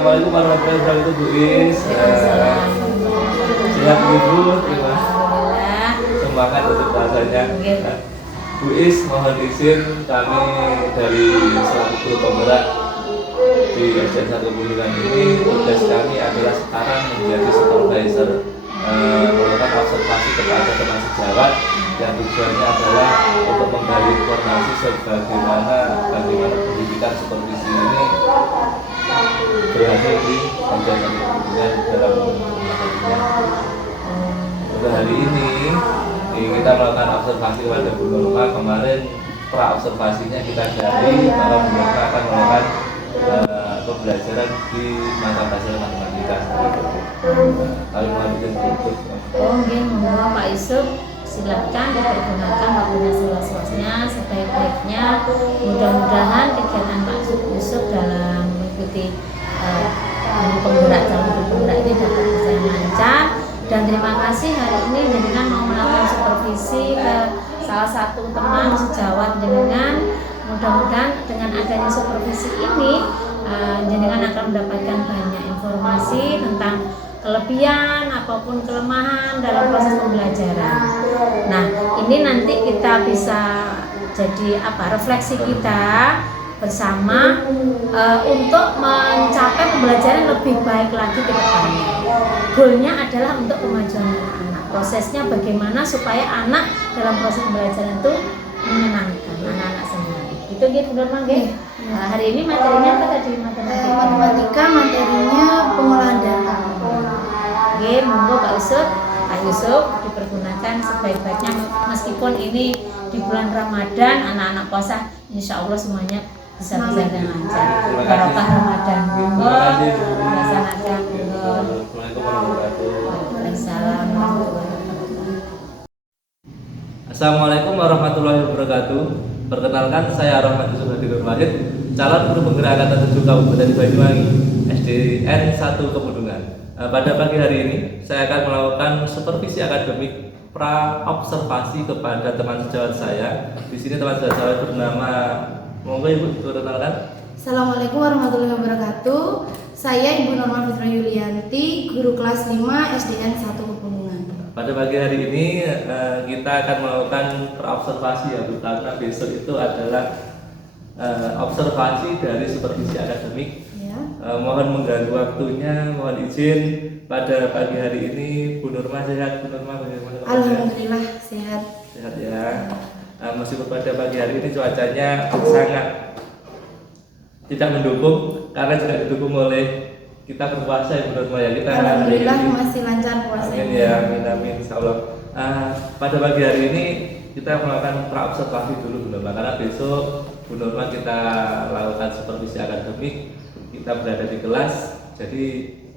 Assalamualaikum warahmatullahi wabarakatuh, Bu Is. Sehat Ibu, semangat untuk bahasanya. Bu Is, mohon izin kami dari selaku guru penggerak di SDN 1 Bulungan ini, tugas kami adalah sekarang menjadi supervisor, melakukan observasi kepada teman sejawat yang tujuannya adalah untuk menggali informasi bagaimana pendidikan supervisi ini berhasil di SDN 1 Bulungan dalam penggunaan. Untuk hari ini kita melakukan observasi kepada Bu Nurma. Kemarin pra observasinya kita dari bahwa Bu Nurma akan melakukan pembelajaran di mata pelajaran matematika. Kalau mau untuk monggo Pak Yusuf, silakan dipergunakan waktunya seluas-luasnya sebaik-baiknya. Mudah-mudahan kegiatan Pak Yusuf dalam mengikuti penggerak ini dapat berjalan lancar. Dan terima kasih hari ini jenengan mau melakukan supervisi ke salah satu teman sejawat jenengan. Mudah-mudahan dengan adanya supervisi ini jenengan akan mendapatkan banyak informasi tentang kelebihan apapun kelemahan dalam proses pembelajaran. Nah, ini nanti kita bisa jadi refleksi kita bersama untuk mencapai pembelajaran lebih baik lagi ke depannya. Goalnya adalah untuk kemajuan anak. Prosesnya bagaimana supaya anak dalam proses pembelajaran itu menyenangkan, anak-anak senang. Itu gitu Norman, hari ini materinya apa tadi? Matematika materinya pengolahan data. Monggo Pak Yusuf dipergunakan sebaik-baiknya, meskipun ini di bulan Ramadan, anak-anak puasa, insya Allah semuanya bisa berjalan lancar. Barokah Ramadan. Monggo dilaksanakan. Assalamualaikum warahmatullahi wabarakatuh. Perkenalkan, saya Rahmat Yusuf Hadirul Wahid, calon guru penggerak angkatan 7 Kabupaten Banyuwangi, SDN 1 Kemudungan. Pada pagi hari ini, saya akan melakukan supervisi akademik pra observasi kepada teman sejawat saya. Di sini teman sejawat saya bernama, monggo Ibu perkenalkan. Assalamualaikum warahmatullahi wabarakatuh. Saya Ibu Norma Fitra Yulianti, guru kelas 5 SDN 1 Kemudungan. Pada pagi hari ini kita akan melakukan observasi ya Bu, karena besok itu adalah observasi dari supervisi akademik. Ya. Mohon mengganggu waktunya, mohon izin pada pagi hari ini. Bu Nurma sehat? Bu Nurma bagaimana? Alhamdulillah sehat. Sehat ya. Meskipun pada pagi hari ini cuacanya sangat tidak mendukung, karena juga didukung oleh kita berpuasa ya Bu Nurma ya. Kita Alhamdulillah masih lancar puasanya. Amin ya, amin insya Allah. Pada pagi hari ini kita melakukan pra observasi dulu Bu Nurma, karena besok Bu Nurma kita lakukan supervisi akademik, kita berada di kelas. Jadi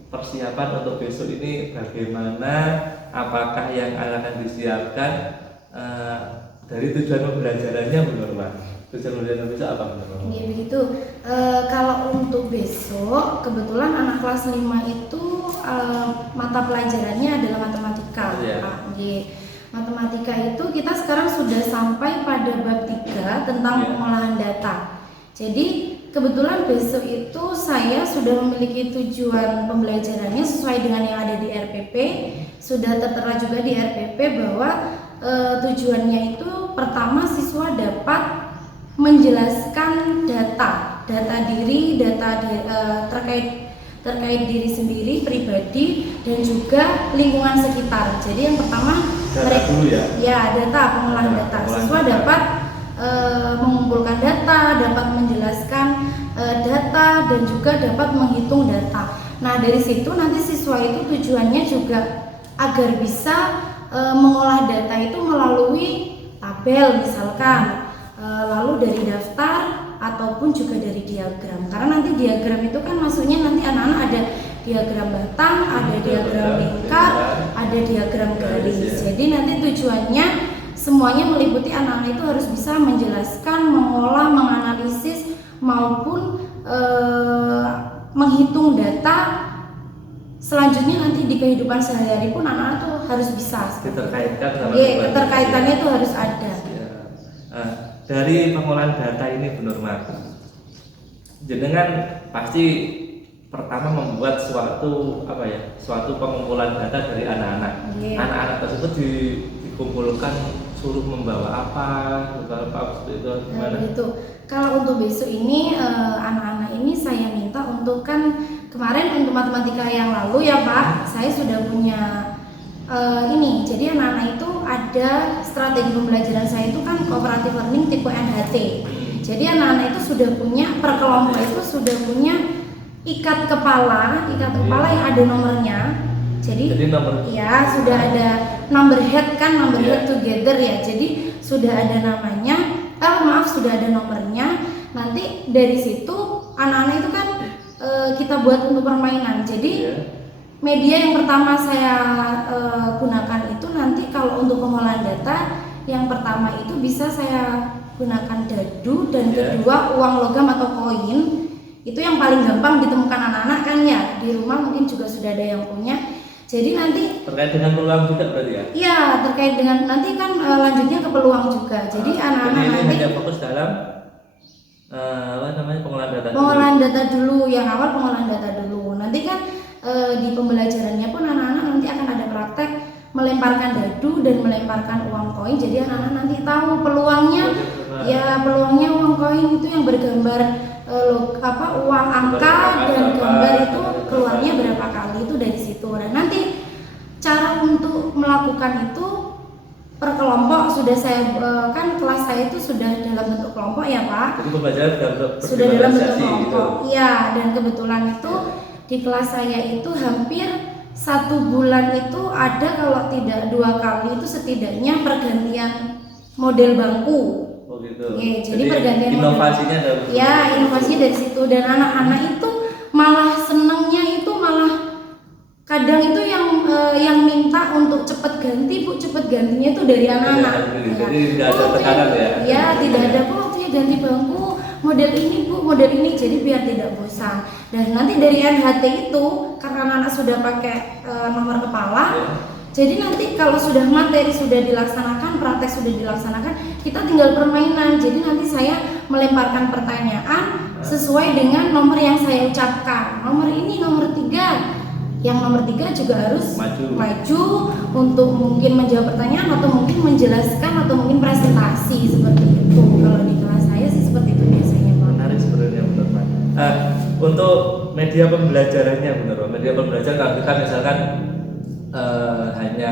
persiapan untuk besok ini bagaimana, apakah yang akan disiapkan dari tujuan pembelajarannya Bu Nurma? Tujuan pembelajaran besok apa Bu Nurma? Ya begitu. Kalau untuk besok, kebetulan anak kelas 5 itu mata pelajarannya adalah matematika. Ya. Matematika itu kita sekarang sudah sampai pada bab 3 tentang pengolahan data. Jadi kebetulan besok itu saya sudah memiliki tujuan pembelajarannya sesuai dengan yang ada di RPP. Sudah tertera juga di RPP bahwa tujuannya itu pertama siswa dapat menjelaskan data diri, terkait diri sendiri, pribadi, dan juga lingkungan sekitar. Jadi yang pertama data, pengolahan data. Siswa dapat mengumpulkan data, dapat menjelaskan data, dan juga dapat menghitung data. Nah, dari situ nanti siswa itu tujuannya juga agar bisa mengolah data itu melalui tabel misalkan, lalu dari daftar ataupun juga dari diagram. Karena nanti diagram itu kan maksudnya nanti anak-anak ada diagram batang, ada diagram lingkar, ada diagram garis. Jadi nanti tujuannya semuanya meliputi anak-anak itu harus bisa menjelaskan, mengolah, menganalisis maupun menghitung data. Selanjutnya nanti di kehidupan sehari-hari pun anak-anak tuh harus bisa. Keterkaitannya itu harus ada. Dari pengolahan data ini Bu Nurma, jenengan pasti pertama membuat suatu pengumpulan data dari anak-anak. Anak-anak tersebut dikumpulkan suruh membawa apa seperti itu gimana? Gitu. Kalau untuk besok ini anak-anak ini saya minta untuk kan kemarin untuk matematika yang lalu ya Pak, saya sudah punya ini. Jadi anak-anak itu ada strategi pembelajaran saya itu kan cooperative learning tipe NHT. Jadi anak-anak itu sudah punya per kelompok itu sudah punya ikat kepala yang ada nomornya. Jadi nomor ya sudah ada number head kan, number head together ya. Jadi sudah ada namanya, sudah ada nomornya. Nanti dari situ anak-anak itu kan kita buat untuk permainan. Jadi media yang pertama saya gunakan itu nanti kalau untuk pengolahan data yang pertama itu bisa saya gunakan dadu dan kedua uang logam atau koin. Itu yang paling gampang ditemukan anak-anak kan ya, di rumah mungkin juga sudah ada yang punya. Jadi nanti terkait dengan peluang juga berarti ya? Iya, terkait dengan nanti kan lanjutnya ke peluang juga. Jadi anak-anak nanti hanya fokus dalam pengolahan data. Pengolahan data dulu, yang awal pengolahan data dulu. Nanti kan di pembelajarannya pun anak-anak nanti akan ada praktek melemparkan dadu dan melemparkan uang koin. Jadi anak-anak nanti tahu peluangnya. Ya, peluangnya uang koin itu yang bergambar uang angka dan gambar itu keluarnya berapa kali itu dari situ. Dan nanti cara untuk melakukan itu per kelompok sudah saya kan kelas saya itu sudah dalam bentuk kelompok ya Pak. Jadi pembelajaran sudah dalam bentuk kelompok. Gitu. Iya, dan kebetulan itu di kelas saya itu hampir 1 bulan itu ada kalau tidak 2 kali itu setidaknya pergantian model bangku. Oh gitu. Jadi pergantian inovasinya dari inovasinya dari situ. Dan anak-anak itu malah senengnya itu malah kadang itu yang minta untuk cepet ganti Bu, cepet gantinya itu dari anak-anak. Jadi tidak ada tekanan ya? Ya, tidak ada Bu, waktunya ganti bangku model ini Bu, model ini, jadi biar tidak bosan. Dan nanti dari NHT itu karena anak-anak sudah pakai nomor kepala, jadi nanti kalau sudah materi sudah dilaksanakan, praktek sudah dilaksanakan, kita tinggal permainan. Jadi nanti saya melemparkan pertanyaan sesuai dengan nomor yang saya ucapkan. Nomor ini nomor 3. Yang nomor 3 juga harus maju untuk mungkin menjawab pertanyaan atau mungkin menjelaskan atau mungkin presentasi seperti itu. Kalau di kelas saya sih seperti itu biasanya Pak. Menarik sebenarnya menurut Pak. Untuk media pembelajarannya benar, media pembelajaran kalau kita misalkan hanya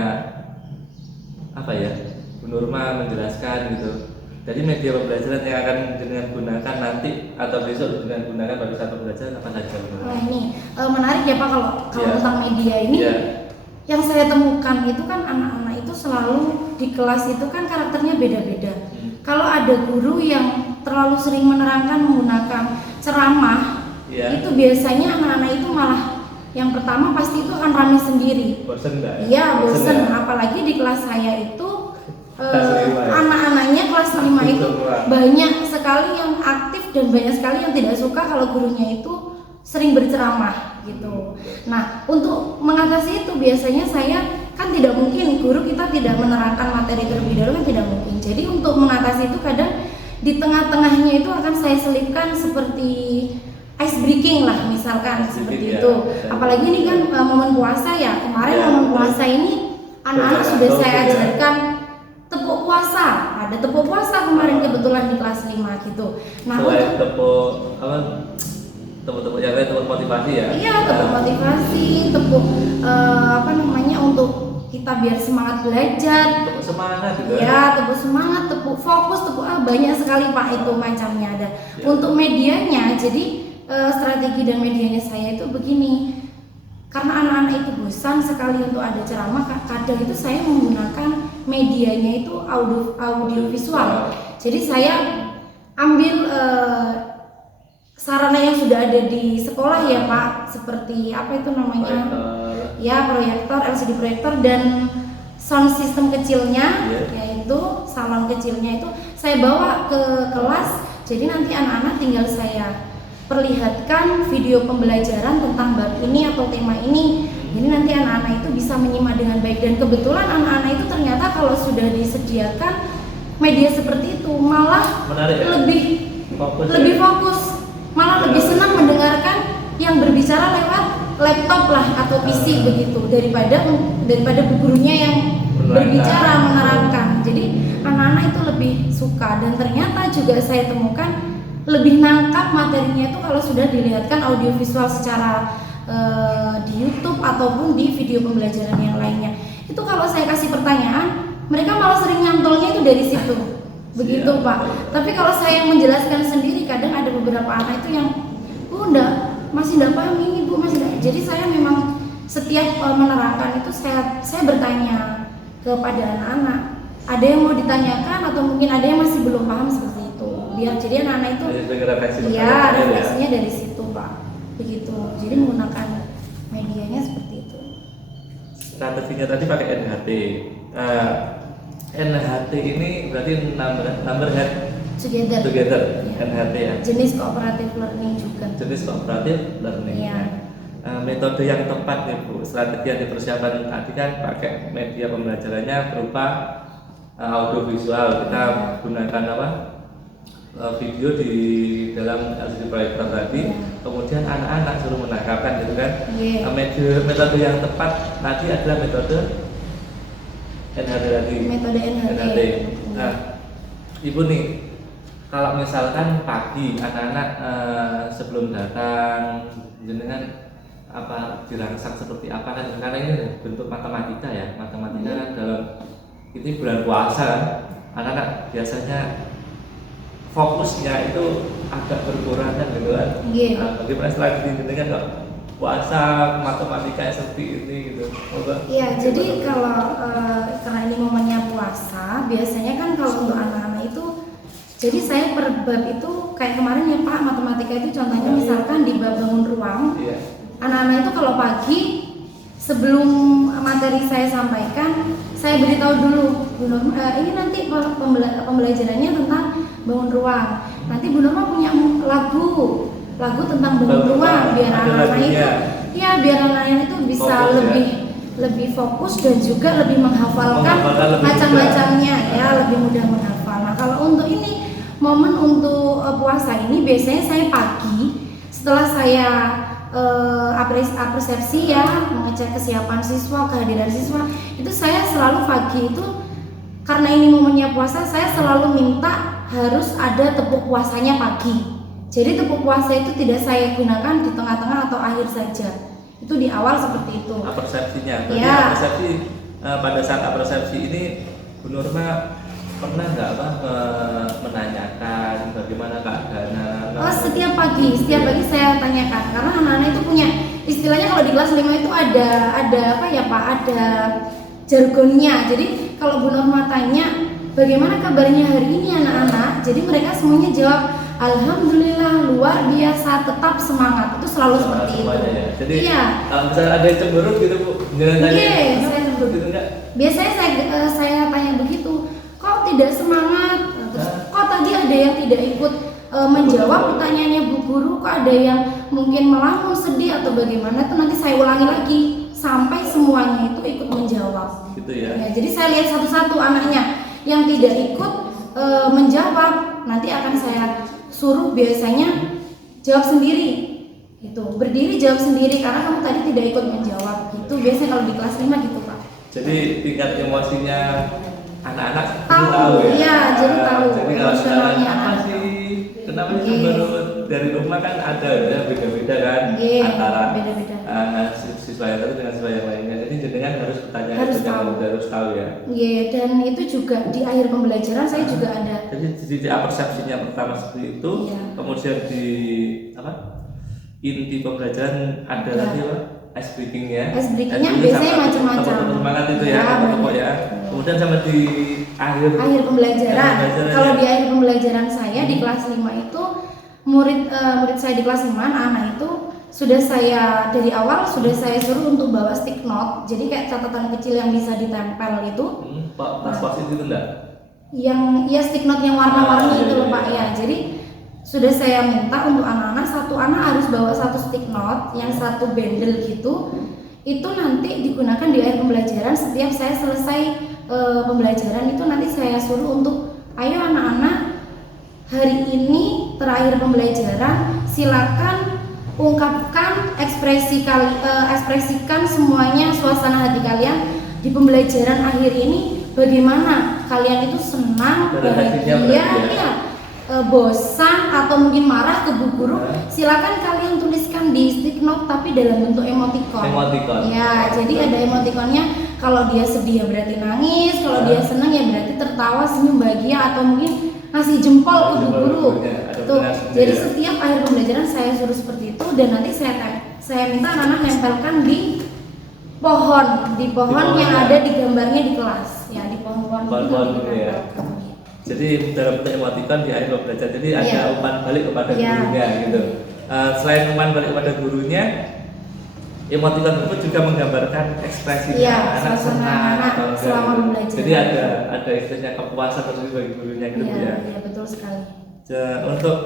Bu Nurma menjelaskan gitu. Jadi media pembelajaran yang akan dengan gunakan nanti atau besok dengan gunakan pada saat pembelajaran apa saja? Ini menarik ya Pak kalau tentang media ini. Yang saya temukan itu kan anak-anak itu selalu di kelas itu kan karakternya beda-beda. Kalau ada guru yang terlalu sering menerangkan menggunakan ceramah, itu biasanya anak-anak itu malah yang pertama pasti itu akan rame sendiri. Bosen enggak? Iya, bosen. Apalagi di kelas saya itu anak-anaknya kelas 5 itu banyak sekali yang aktif dan banyak sekali yang tidak suka kalau gurunya itu sering berceramah gitu. Nah, untuk mengatasi itu biasanya saya kan tidak mungkin guru kita tidak menerangkan materi terlebih dahulu kan tidak mungkin. Jadi untuk mengatasi itu kadang di tengah-tengahnya itu akan saya selipkan seperti ice breaking lah misalkan seperti itu. Apalagi ini kan momen puasa ya. Kemarin momen puasa ini anak-anak sudah saya ajarkan tepuk puasa. Ada tepuk puasa kemarin kebetulan di kelas 5 gitu. Nah, selain tepuk yang lain tepuk motivasi ya? Iya, tepuk motivasi, tepuk untuk kita biar semangat belajar. Tepuk semangat juga. Ya, tepuk semangat, tepuk fokus, tepuk banyak sekali Pak itu macamnya ada. Untuk medianya, jadi strategi dan medianya saya itu begini. Karena anak-anak itu bosan sekali untuk ada ceramah, kadang itu saya menggunakan medianya itu audio visual. Jadi saya ambil sarana yang sudah ada di sekolah ya Pak, seperti apa itu namanya? Ya, proyektor, LCD proyektor dan sound system kecilnya, yaitu salon kecilnya itu saya bawa ke kelas. Jadi nanti anak-anak tinggal saya perlihatkan video pembelajaran tentang bab ini atau tema ini. Jadi nanti anak-anak itu bisa menyimak dengan baik. Dan kebetulan anak-anak itu ternyata kalau sudah disediakan media seperti itu malah lebih fokus, malah lebih senang mendengarkan yang berbicara lewat laptop lah atau PC begitu daripada bu gurunya yang berbicara menerangkan. Jadi anak-anak itu lebih suka, dan ternyata juga saya temukan lebih nangkap materinya itu kalau sudah dilihatkan audiovisual secara di YouTube ataupun di video pembelajaran yang lainnya. Itu kalau saya kasih pertanyaan, mereka malah sering nyantolnya itu dari situ. Begitu Pak. Tapi kalau saya menjelaskan sendiri, kadang ada beberapa anak itu yang masih enggak paham ini Bu, masih enggak. Jadi saya memang setiap menerangkan itu saya bertanya kepada anak-anak. Ada yang mau ditanyakan atau mungkin ada yang masih belum paham seperti itu. Biar jadi anak-anak itu refleksinya dari situ Pak. Begitu. Jadi menggunakan medianya seperti itu. Strateginya tadi pakai NHT. NHT ini berarti number head together. Ya. NHT ya. Jenis cooperative learning juga. Jenis cooperative learning. Ya. Metode yang tepat nih Bu, strategi yang dipersiapkan tadi kan pakai media pembelajarannya berupa audiovisual. Kita gunakan video di dalam LCD proyektor tadi, kemudian anak-anak suruh menangkapkan gitu kan. Metode yang tepat tadi adalah metode NHT tadi. Metode NHT. Nah, Ibu nih, kalau misalkan pagi anak-anak sebelum datang jenengan dirangsang seperti apa kan, karena ini bentuk matematika ya, kan dalam ini bulan puasa kan, anak-anak biasanya fokusnya itu agak berkurang kan gitu kan. Bagaimana strategi jenengan kok puasa matematika seperti ini gitu? Iya, jadi kalau karena ini momennya puasa, biasanya kan kalau untuk anak-anak itu, jadi saya per bab itu kayak kemarin ya Pak, matematika itu contohnya misalkan di bab bangun ruang. Anak-anak itu kalau pagi sebelum materi saya sampaikan, saya beritahu dulu, Bu Norma, ini nanti pembelajarannya tentang bangun ruang. Nanti Bu Norma punya lagu tentang bangun ruang, biar anak-anak itu bisa lebih fokus dan juga lebih menghafalkan macam-macamnya ya, lebih mudah menghafal. Nah kalau untuk ini momen untuk puasa ini biasanya saya pagi setelah saya persepsi ya, mengecek kesiapan siswa, kehadiran siswa, itu saya selalu pagi itu, karena ini momennya puasa, saya selalu minta harus ada tepuk puasanya pagi. Jadi tepuk puasa itu tidak saya gunakan di tengah-tengah atau akhir saja, itu di awal seperti itu. Persepsinya, ya. Pada saat persepsi ini Bu Norma pernah nggak menanyakan bagaimana keadaan? Setiap pagi saya tanyakan, karena anak-anak itu punya istilahnya, kalau di kelas 5 itu ada ada jargonnya. Jadi kalau Bu Norma tanya bagaimana kabarnya hari ini anak-anak, jadi mereka semuanya jawab alhamdulillah, luar biasa, tetap semangat. Itu selalu seperti itu. Ya. Jadi kalau misalnya ada yang cemberut gitu Bu, jangan tanya. Saya cemberut gitu enggak? Biasanya saya tanya begitu. Kok tidak semangat? Kok tadi ada yang tidak ikut menjawab pertanyaannya Bu Guru? Kok ada yang mungkin melamun, sedih atau bagaimana? Itu nanti saya ulangi lagi sampai semuanya itu ikut menjawab. Gitu ya. Jadi saya lihat satu-satu anaknya yang tidak ikut menjawab, nanti akan saya suruh biasanya jawab sendiri. Gitu. Berdiri jawab sendiri karena kamu tadi tidak ikut menjawab. Itu biasanya kalau di kelas 5 gitu, Pak. Jadi tingkat emosinya anak-anak tahu ya. Iya, jadi tahu. Jadi kalau misalnya kenapa sih cemberut, dari rumah kan ada ya beda-beda kan antara siswa yang satu dengan siswa yang lainnya. Jadi jenengan harus bertanya, harus tahu ya. Iya, dan itu juga di akhir pembelajaran saya juga ada. Jadi di persepsinya pertama seperti itu, kemudian di inti pembelajaran ada lagi ice breaking-nya. Ice breaking-nya biasanya macam-macam. Semangat itu ya, ya. Kemudian sama di akhir pembelajaran. Kalau di akhir pembelajaran saya di kelas 5 itu murid saya di kelas 5 anak itu sudah saya dari awal sudah suruh untuk bawa stick note. Jadi kayak catatan kecil yang bisa ditempel itu. Post-it itu enggak? Yang stick note yang warna-warni itu loh Pak ya. Jadi sudah saya minta untuk anak-anak, satu anak harus bawa satu stick note yang satu bundle gitu. Itu nanti digunakan di akhir pembelajaran. Setiap saya selesai pembelajaran itu nanti saya suruh untuk ayo anak-anak, hari ini terakhir pembelajaran, silakan ungkapkan ekspresikan semuanya suasana hati kalian di pembelajaran akhir ini. Bagaimana kalian itu senang, bahagia, bosan atau mungkin marah ke bu guru, silakan kalian tuliskan di stick note tapi dalam bentuk emoticon. Ya, jadi ada emoticonnya. Kalau dia sedih ya berarti nangis, kalau dia senang ya berarti tertawa, senyum, bahagia, atau mungkin ngasih jempol ke bu guru. Tuh. Jadi setiap akhir pembelajaran saya suruh seperti itu, dan nanti saya minta anak-anak nempelkan di pohon yang ada di gambarnya di kelas. Ya, di pohon-pohon gitu ya. Jadi dalam bentuk emoticon di akhir pembelajaran. Jadi ada umpan balik kepada gurunya gitu. Selain umpan balik kepada gurunya, emoticon itu juga menggambarkan ekspresi anak senang atau selama belajar. Jadi ada istilahnya kepuasan tersendiri bagi gurunya gitu ya. Iya, betul sekali. Untuk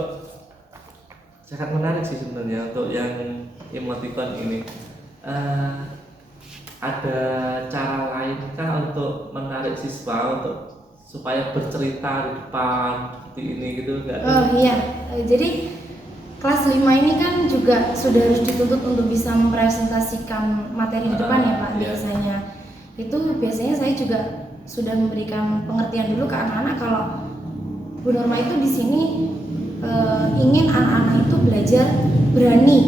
sangat menarik sih sebenarnya untuk yang emoticon ini. Ada cara lainkah untuk menarik siswa supaya bercerita di depan seperti ini gitu enggak? Oh iya, jadi kelas 5 ini kan juga sudah harus dituntut untuk bisa mempresentasikan materi di depan ya Pak. Biasanya itu saya juga sudah memberikan pengertian dulu ke anak-anak kalau Bu Norma itu di sini ingin anak-anak itu belajar berani,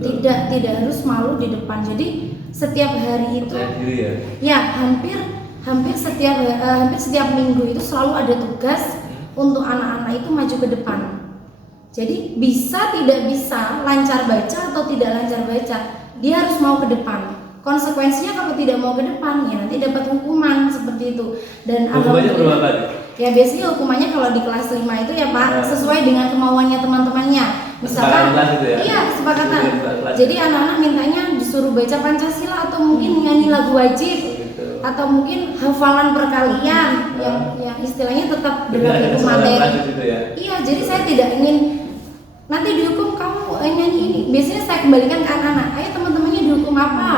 tidak harus malu di depan. Jadi setiap hari itu hampir setiap minggu itu selalu ada tugas untuk anak-anak itu maju ke depan. Jadi tidak bisa lancar baca atau tidak lancar baca, dia harus mau ke depan. Konsekuensinya kalau tidak mau ke depan ya nanti dapat hukuman seperti itu. Dan hukumannya berapa? Ya biasanya hukumannya kalau di kelas 5 itu ya Pak, sesuai dengan kemauannya teman-temannya. Misalkan kesepakatan. Jadi anak-anak mintanya disuruh baca Pancasila atau mungkin nyanyi lagu wajib atau mungkin hafalan perkalian yang istilahnya tetap dalam itu materi. Iya, jadi saya tidak ingin nanti dihukum kamu nyanyi ini. Biasanya saya kembalikan ke anak-anak, ayo teman-temannya dihukum apa?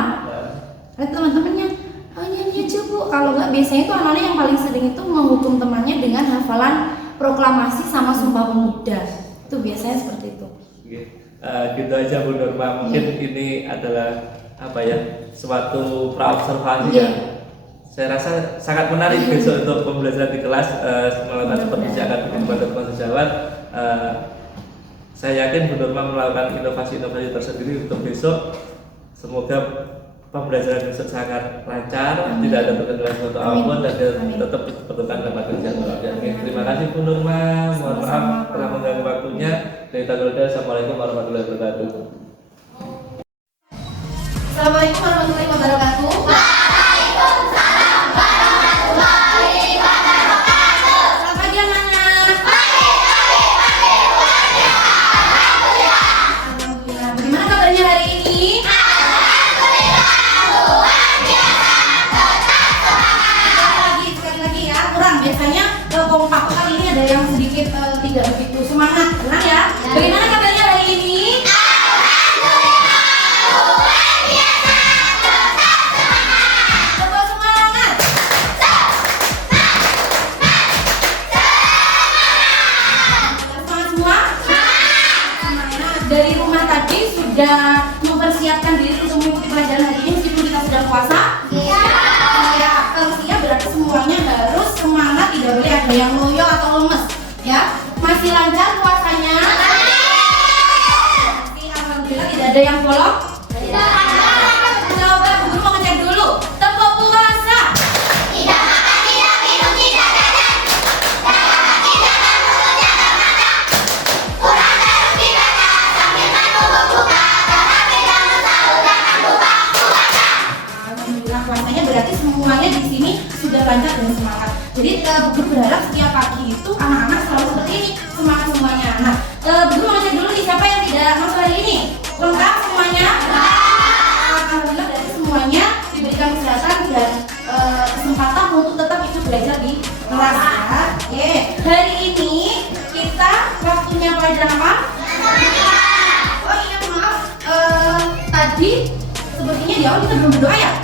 Teman-temannya nyanyi aja Bu. Kalau nggak, biasanya itu anak-anak yang paling sering itu menghukum temannya dengan hafalan proklamasi sama Sumpah Pemuda. Itu biasanya seperti itu. Gitu aja Bu Norma. Mungkin ini adalah suatu praobservasi ya. Saya rasa sangat menarik besok untuk pembelajaran di kelas melakukan supervisi akademik kepada teman sejawat. Saya yakin Bu Norma melakukan inovasi-inovasi tersendiri untuk besok. Semoga pembelajaran besok sangat lancar, tidak ada terkendala suatu apapun, dan tetap diperlukan dalam kerja. Terima kasih Bu Norma. Mohon maaf telah mengganggu waktunya. Dari Tagolda, Assalamualaikum warahmatullahi wabarakatuh. Assalamualaikum warahmatullahi wabarakatuh. Kompak kali ini ada yang sedikit tidak begitu semangat, tenang ya. Bagaimana kabarnya hari ini? Coba semangat. Semangat semua. Dari rumah tadi sudah mempersiapkan diri untuk mengikuti pelajaran hari ini meskipun kita sedang puasa. Berarti semuanya harus semangat, tidak boleh ada yang loyo atau lemes ya. Masih lancar puasanya? Alhamdulillah tidak ada yang bolong? Coba Bu Guru mau ngecek dulu. Tempo puasa. Tidak makan, tidak minum, tidak jajan. Tidak makan, tidak mulutnya bermata. Kurang terus dibaca sambil makan buka. Tetapi kamu selalu jangan lupa puasa. Alhamdulillah puasanya berarti semuanya di sini sudah lancar dan semangat. Jadi berharap setiap pagi itu anak-anak selalu seperti ini, semangat semuanya. Nah, Bu mau ngecek dulu nih siapa yang tidak masuk hari ini? Lengkap semuanya? Alhamdulillah dari semuanya diberikan kesehatan dan kesempatan untuk tetap ikut belajar di kelas ya. Oke, hari ini kita waktunya pelajaran apa? Oh iya maaf, tadi sepertinya di awal kita belum berdoa ya?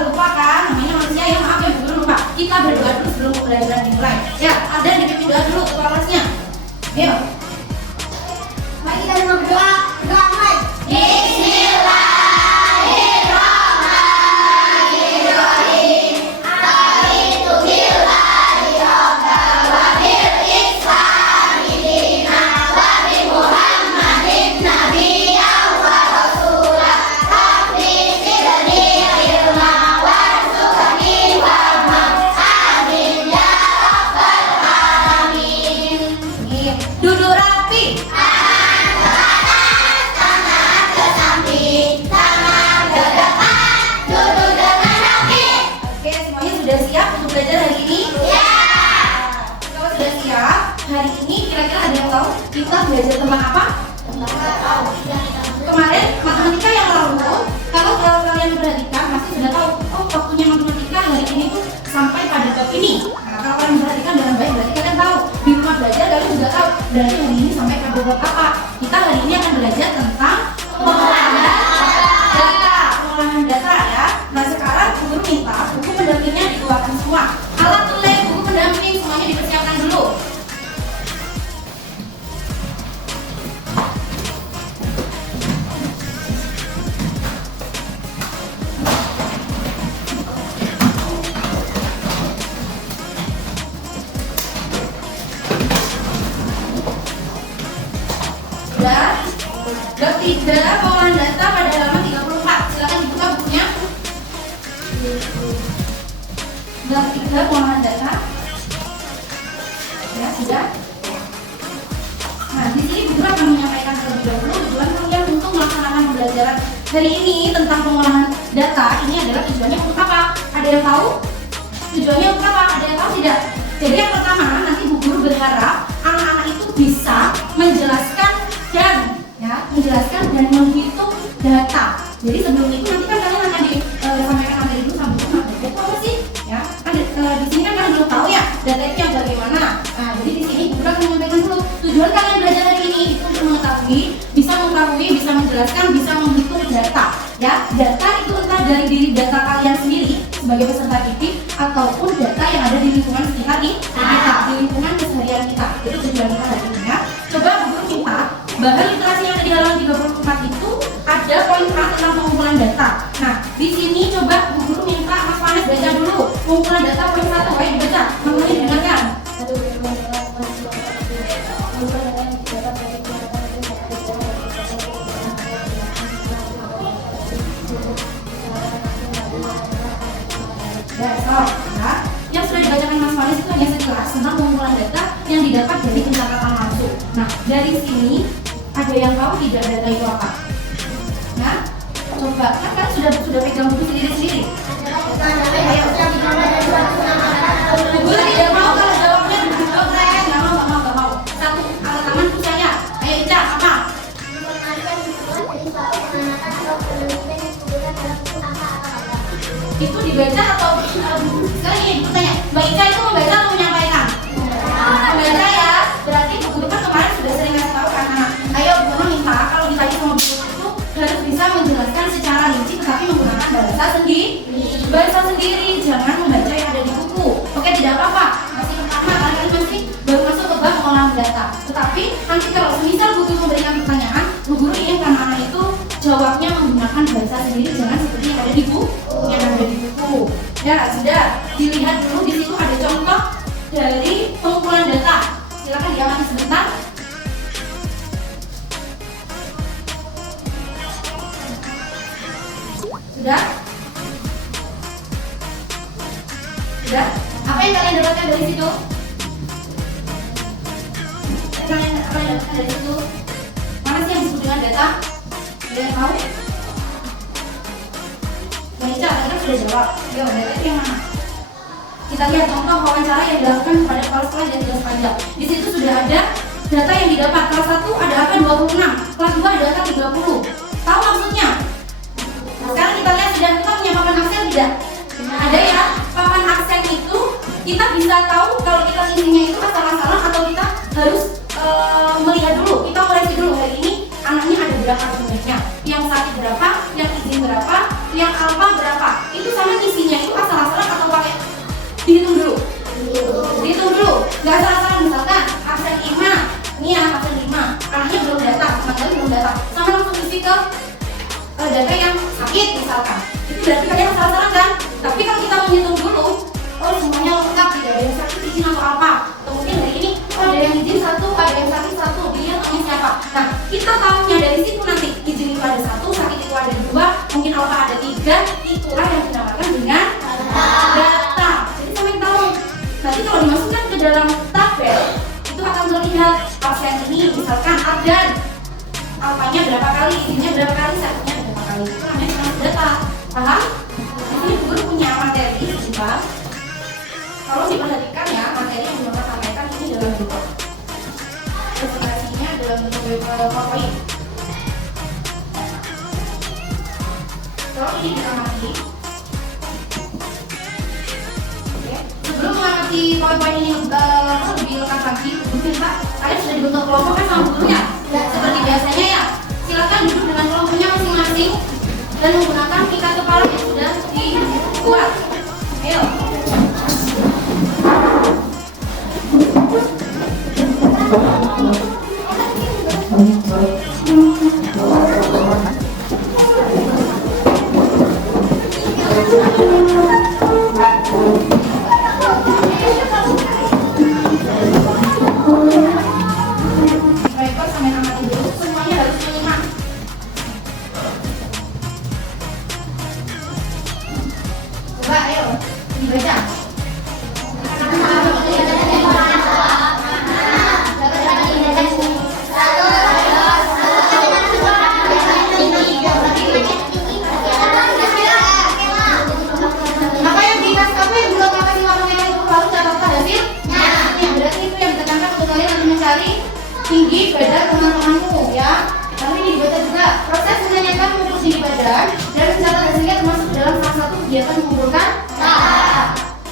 Lupa kan, namanya manusia ya, maaf ya Bu Guru lupa. Kita berdoa dulu sebelum pelajaran dimulai. Ya, ada yang dipimpin doa dulu ke kelasnya. Ayo. Mari kita berdoa. yang tahu kita belajar tentang apa? Kemarin matematika yang lalu, kalau kalian perhatikan pasti sudah tahu, oh waktunya matematika hari ini tuh sampai pada bab ini. Nah, kalau kalian perhatikan dengan baik berarti kalian tahu di rumah belajar kalian juga tahu berarti hari ini sampai pada bab apa. Kita hari ini akan belajar tentang pengolahan data ya. Nah sekarang guru minta buku pendampingnya dikeluarkan semua. Alat tulis buku pendamping semuanya dipersiapkan dulu. Bab 3 pengolahan data pada halaman 34. Silakan dibuka bukunya. Bab 3 pengolahan data. Ya, sudah. Nah, di sini guru akan menyampaikan terlebih dahulu tujuan kalian untuk melaksanakan pembelajaran hari ini tentang pengolahan data. Ini adalah tujuannya untuk apa? Ada yang tahu? Tujuannya untuk apa? Ada yang tahu tidak? Jadi yang pertama, nanti Bu Guru berharap anak-anak itu bisa menjelaskan dan menghitung data. Jadi sebelum itu nanti kan kalian akan disampaikan materi dulu sama Bu. Data apa sih? Ya, kan di sini kan kalian belum tahu ya data itu yang bagaimana. Nah, jadi di sini Bu akan menyampaikan dulu tujuan kalian belajar hari ini itu untuk mengetahui, bisa menjelaskan, bisa menghitung data. Ya, data itu entah dari diri data kalian sendiri sebagai peserta didik ataupun data yang ada di lingkungan sekitar kita, di lingkungan keseharian kita. Itu tujuan kita hari ini ya. Coba Bu minta bahan literasi yang ada di halaman 34 itu ada poin A tentang pengumpulan data. Nah, di sini coba Bu Guru minta Mas Panes baca dulu pengumpulan data poin 1. Ayo dibaca, Mas dengarkan. Ya, yang sudah dibacakan Mas Panes itu hanya sekilas tentang pengumpulan data yang didapat dari pencatatan langsung. Nah, dari sini ada yang tahu tidak data itu apa? Nah, coba kan kalian sudah pegang buku sendiri-sendiri. Gue tidak mau kalau jawabnya begitu keren, nggak mau. Satu, angkat tangan tuh saya. Ayo Ica, apa? Itu dibaca atau sekarang ini bertanya, Mbak Ica itu membaca atau menyampaikan? Membaca ya. Berarti Bu Guru kan kemarin sudah sering kasih tahu kan anak. Ayo Bu Guru minta kalau ditanya sama Bu Guru itu harus bisa menjelaskan secara rinci tetapi menggunakan bahasa sendiri, jangan membaca yang ada di buku. Oke, tidak apa-apa. Masih pertama kalian masih baru masuk ke bab pengolahan data. Tetapi nanti kalau semisal Bu Guru memberikan pertanyaan, Bu Guru inginkan anak itu jawabnya menggunakan bahasa sendiri, jangan seperti yang ada di buku. Ya, sudah dilihat dulu di situ ada contoh dari pengumpulan data. Silakan diamati sebentar. Sudah? Apa yang kalian dapatkan dari situ? Apa yang dapatkan dari situ? Mana sih yang disebut dengan data? Ada yang tahu? Mbak Ica, kita sudah jawab. Ya, data itu yang mana? Kita lihat contoh wawancara yang dilakukan kepada kepala sekolah dan tugas pajak. Di situ sudah ada data yang didapat. Kelas 1 ada angka 26, kelas 2 ada angka 30. Tahu maksudnya? Nah, sekarang kita lihat sudah kita punya papan Excel tidak? Ada ya. Papan Excel itu kita bisa tahu kalau kita isinya itu asal-asalan atau kita harus melihat dulu. Kita koreksi dulu hari ini anaknya ada berapa jumlahnya, yang sakit berapa, yang izin berapa, yang alfa berapa. Itu sama isinya itu asal-asalan atau pakai dihitung dulu. Nggak asal-asalan. Misalkan absen 5, ini anak absen 5, anaknya belum datang, materi belum datang, sama langsung isi ke data yang sakit misalkan. Itu berarti kalian asal-asalan kan? Tapi kalau kita menghitung dulu, oh semuanya lengkap, tidak ada yang sakit izin atau apa. Atau mungkin hari ini ada yang izin 1, ada yang sakit 1, dia namanya siapa. Nah, kita tahunya dari situ nanti izin itu ada 1, sakit itu ada 2, mungkin alfa ada 3, itulah yang dinamakan dengan data. Jadi sampai tahu. Nanti kalau dimasukkan ke dalam tabel itu akan terlihat absen ini misalkan abdan alfanya berapa kali, izinnya berapa kali, sakitnya berapa kali. Itu namanya data. Paham? Ini guru punya materi juga. Kalau diperhatikan ya materi yang Bapak sampaikan ini dalam buku. PowerPoint. Kalau ini diamati. Oke. Sebelum mengamati PowerPoint ini lebih lengkap lagi, mungkin Pak, kalian sudah dibentuk kelompok kan sama gurunya? Seperti biasanya ya. Silakan duduk dengan kelompoknya masing-masing dan menggunakan ikat kepala yang sudah dibuat. Ayo. Rekor sampai amati dulu, semuanya harus menyimak. Coba ayo dibaca. Apa yang dikasih kamu yang belum kasih warna merah itu baru catatkan hasilnya. Berarti itu yang ditekankan untuk kalian nanti mencari tinggi badan teman-temanmu ya. Tapi ini dibaca juga. Proses menanyakan mengukur tinggi badan dan mencatat hasilnya termasuk dalam salah satu kegiatan mengumpulkan data.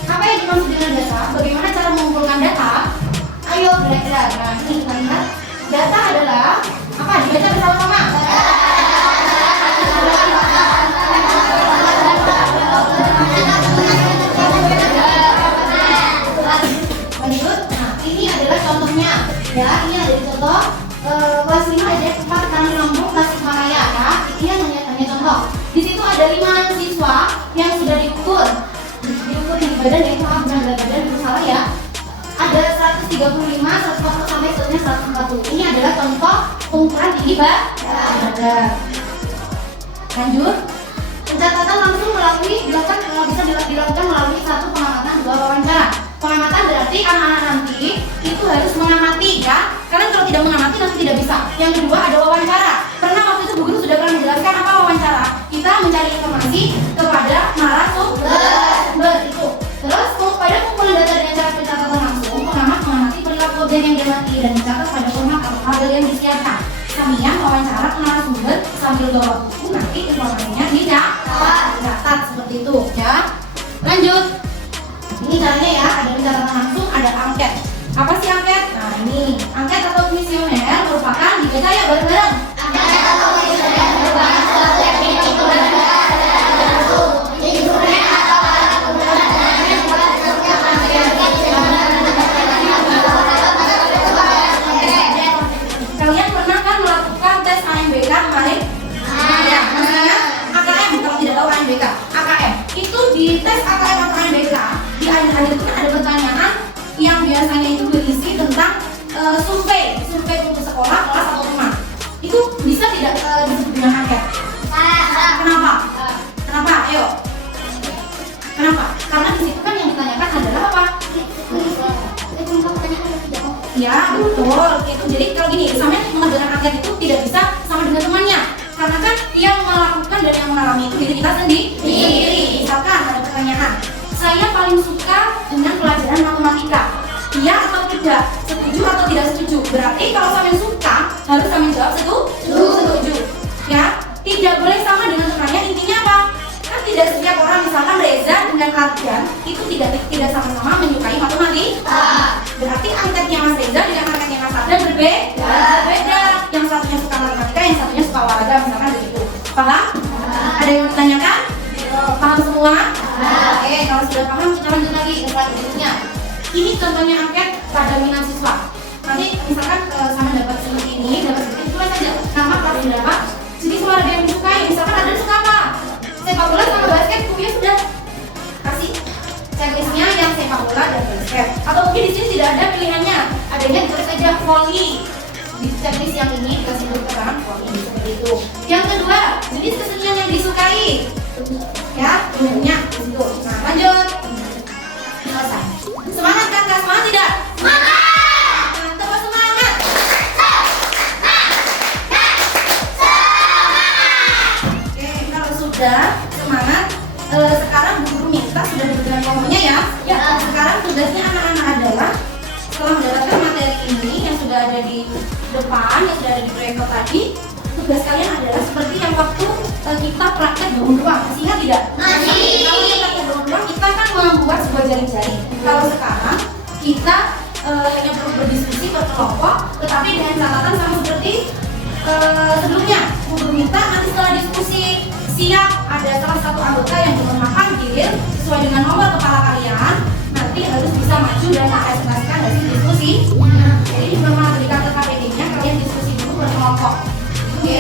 Apa yang dimaksud dengan data? Bagaimana cara mengumpulkan data? Ayo belajar. Nah ini kita lihat. Data adalah apa? Dibaca bersama-sama. Lanjut. Nah ini adalah contohnya. Ya, ini ada di contoh kelas 5 ada 4 Tanah Lambung Tasikmalaya ya. Ini hanya contoh. Di situ ada 5 siswa yang sudah diukur tinggi badan yaitu berat badan itu salah ya. Ada 135, 140 sampai seterusnya 140. Ini adalah contoh pengukuran tinggi badan. Lanjut. Pencatatan langsung bisa dilakukan melalui satu pengamatan, 2 wawancara. Pengamatan berarti anak-anak nanti itu harus mengamati ya. Karena kalau tidak mengamati nanti tidak bisa. Yang kedua ada wawancara. Pernah waktu itu Bu Guru sudah pernah menjelaskan apa wawancara. Kita mencari informasi kepada narasumber itu. Terus pada pengumpulan data dengan cara pencatatan langsung, pengamat mengamati perilaku objek yang diamati dan mencatat pada format atau tabel yang disiapkan. Sambil wawancara narasumber sambil bawa buku, nanti informasinya dicatat seperti itu ya. Lanjut. Ini caranya ya, ada pencatatan langsung, ada angket. Apa sih angket? Nah ini, angket atau kuesioner merupakan dibaca ya bareng-bareng. Angket atau kuesioner merupakan suatu teknik pengumpulan data dari langsung. Instrumen atau alat pengumpulan data yang berdasarkan material Kalian pernah kan melakukan tes AMBK kemarin? Ya, namanya AKM. Kalau tidak tahu AMBK, AKM itu di tes AKM atau AMBK di akhir-akhir itu ada pertanyaan yang biasanya itu berisi tentang survei untuk sekolah, kelas atau rumah. Itu bisa tidak disebut dengan angket? Kenapa? Kenapa? Ayo. Kenapa? Karena di situ kan yang ditanyakan adalah apa? Ya betul. Itu jadi kalau gini, misalnya mengerjakan angket itu tidak bisa sama dengan temannya. Karena kan yang melakukan dan yang mengalami itu diri kita sendiri. Misalkan ada pertanyaan, saya paling suka dengan pelajaran matematika. Iya atau tidak? Setuju atau tidak setuju? Berarti kalau sampai suka harus sampai jawab setuju. Ya, tidak boleh sama dengan temannya. Intinya apa? Kan tidak setiap orang, misalkan Reza dengan Arjan itu tidak sama-sama menyukai matematika. Berarti angkatnya Mas Reza dengan angkatnya Mas Arjan berbeda. Yang satunya suka matematika, yang satunya suka olahraga, misalkan begitu. Paham? Ada yang ditanyakan? Paham semua? Oke, kalau sudah paham kita lanjut lagi ke slide berikutnya. Ini contohnya angket pada minat siswa. Nanti misalkan sama dapat seperti ini, tulis saja nama kelas berapa, jenis olahraga yang disukai. Misalkan ada suka apa? Sepak bola sama basket, ya sudah kasih checklistnya yang sepak bola dan basket. Atau mungkin di sini tidak ada pilihannya, adanya ditulis saja volley. Di checklist yang ini dikasih keterangan volley seperti itu. Yang kedua, jenis kesenian yang disukai. Ya, umumnya itu. Nah, lanjut. Selesai. Semangat kakak, semangat tidak? Semangat! Mantap, semangat! Oke, kalau sudah semangat, sekarang Bu Guru minta sudah diberikan kelompoknya ya. Ya, sekarang tugasnya anak-anak adalah setelah mendapatkan materi ini yang sudah ada di depan yang sudah ada di proyektor tadi, tugas kalian adalah seperti yang waktu kita praktek bangun ruang. Masih ingat tidak? Masih. Kalau kita praktek bangun ruang, kita kan membuat sebuah jaring-jaring. Kalau sekarang kita hanya perlu berdiskusi berkelompok, tetapi dengan catatan sama seperti sebelumnya. Guru minta nanti setelah diskusi siap ada salah satu anggota yang bernama panggil sesuai dengan nomor kepala kalian, nanti harus bisa maju dan presentasikan hasil diskusi. Jadi sebelum berikan ke KPD-nya, kalian diskusi dulu berkelompok. Oke?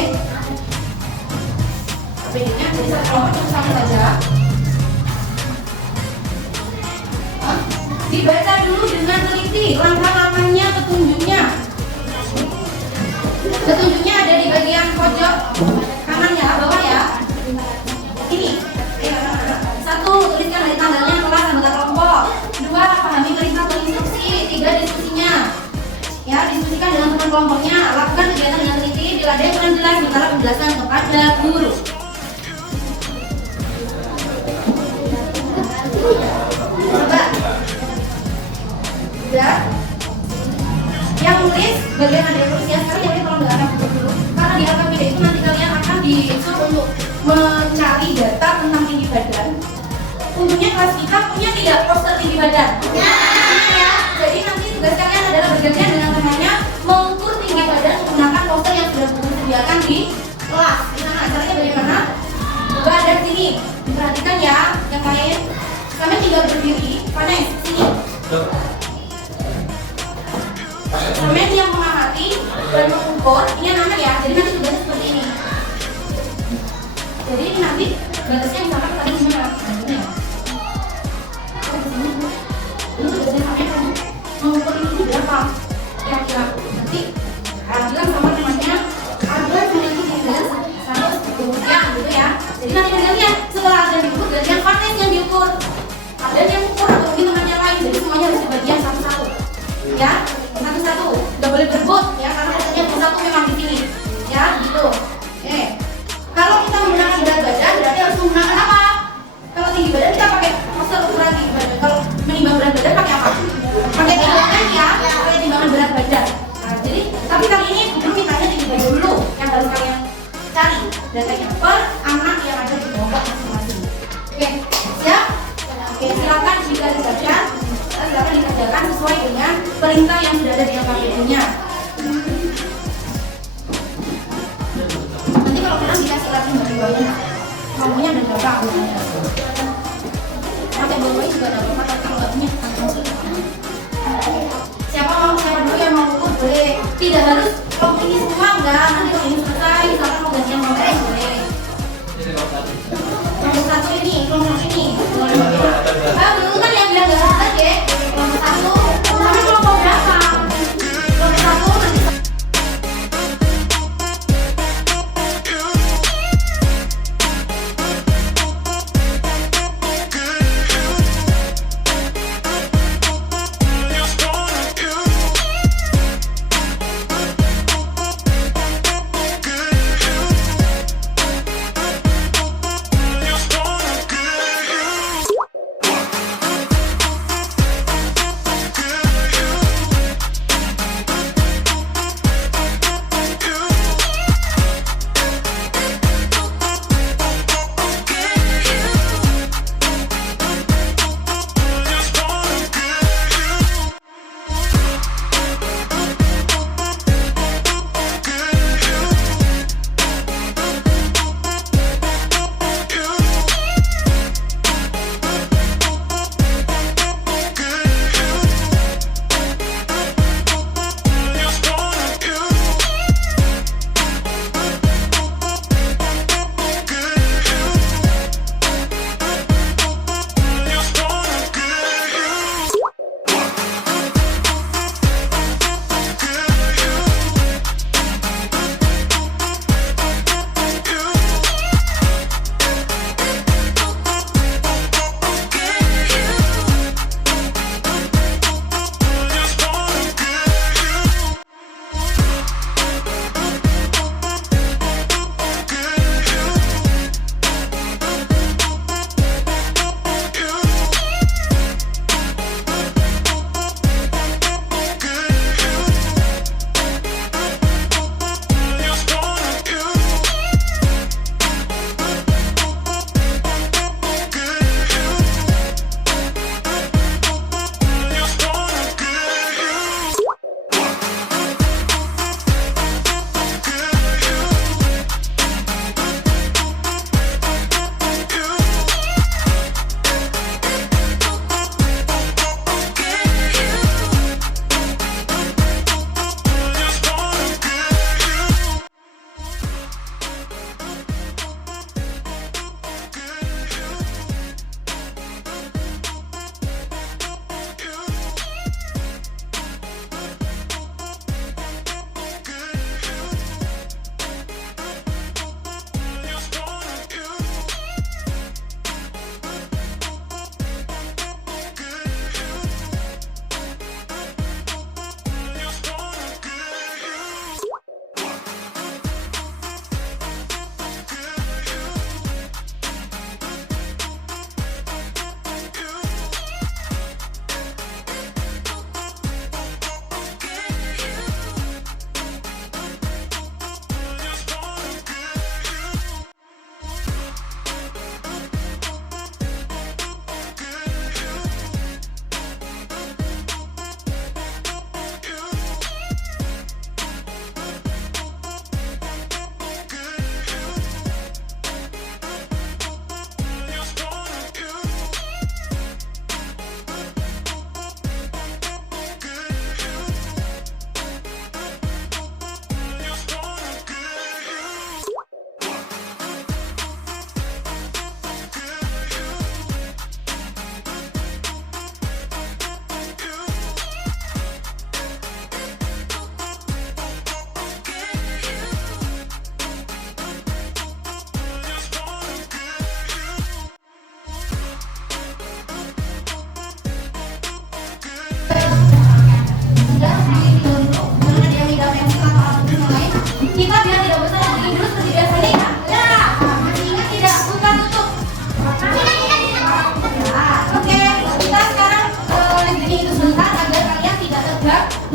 KPD-nya jadi satu kelompok cukup satu saja. Dibaca dulu dengan teliti langkah-langkahnya, petunjuknya. Petunjuknya ada di bagian pojok kanan ya, bawah ya. Ini. Satu, tuliskan dari tanggalnya kelas anggota kelompok. Dua, pahami perintah atau instruksi. Tiga, diskusinya. Ya, diskusikan dengan teman kelompoknya. Lakukan kegiatan dengan teliti, diladeni dengan jelas, sementara penjelasan kepada guru. Coba. Udah. Yang nulis bagian ada yang tulis ya, sekarang ya kalau nggak akan buku dulu. Karena di LKPD itu nanti kalian akan disuruh untuk mencari data tentang tinggi badan. Untungnya kelas kita punya tidak poster tinggi badan? Ya. Jadi nanti tugas kalian adalah bergantian dengan temannya mengukur tinggi badan menggunakan poster yang sudah disediakan di kelas. Nah, caranya bagaimana? Coba ada di sini. Diperhatikan ya, yang lain. Kami tinggal berdiri. Panes, sini. Semen yang mengamati dan mengukur, ini anak ya, jadi nanti tugasnya seperti ini. Jadi ini nanti batasnya misalkan tadi gimana? Ini ya. Ini tugasnya sampai mengukur ini berapa? Kira-kira nanti bilang sama temannya, ada memiliki tinggal 100 ya, gitu ya. Jadi nanti bergantian setelah ada diukur, gantian panes yang diukur. Ada yang ukur atau mungkin temannya lain, jadi semuanya harus dibagian satu-satu. Ya. Satu-satu, nggak boleh berebut ya, karena katanya satu memang di sini, ya gitu. Oke, kalau kita menggunakan berat badan berarti harus menggunakan apa? Kalau tinggi badan kita pakai poster ukuran tinggi badan. Kalau menimbang berat badan pakai apa? Pakai timbangan ya, pakai timbangan berat badan. Nah, jadi tapi kali ini guru mintanya tinggi badan dulu yang harus kalian cari datanya per anak yang ada di kelompok masing-masing. Oke, siap? Oke, silakan jika dibaca. Silakan dikerjakan sesuai dengan perintah yang sudah ada di LKPD-nya. Nanti kalau kalian dikasih lagi bagi-baginya, maunya ada berapa anggotanya? Pakai bagi juga ada berapa? Kalau nggak punya, siapa dulu yang mau ukur boleh. Tidak harus kelompok ini semua enggak. Nanti kalau ini selesai, misalkan mau gantian boleh. Kelompok satu ini, kelompok ini. Dulu kan yang bilang nggak harus aja. Kelompok satu, tapi kelompok berapa? Kelompok satu nanti.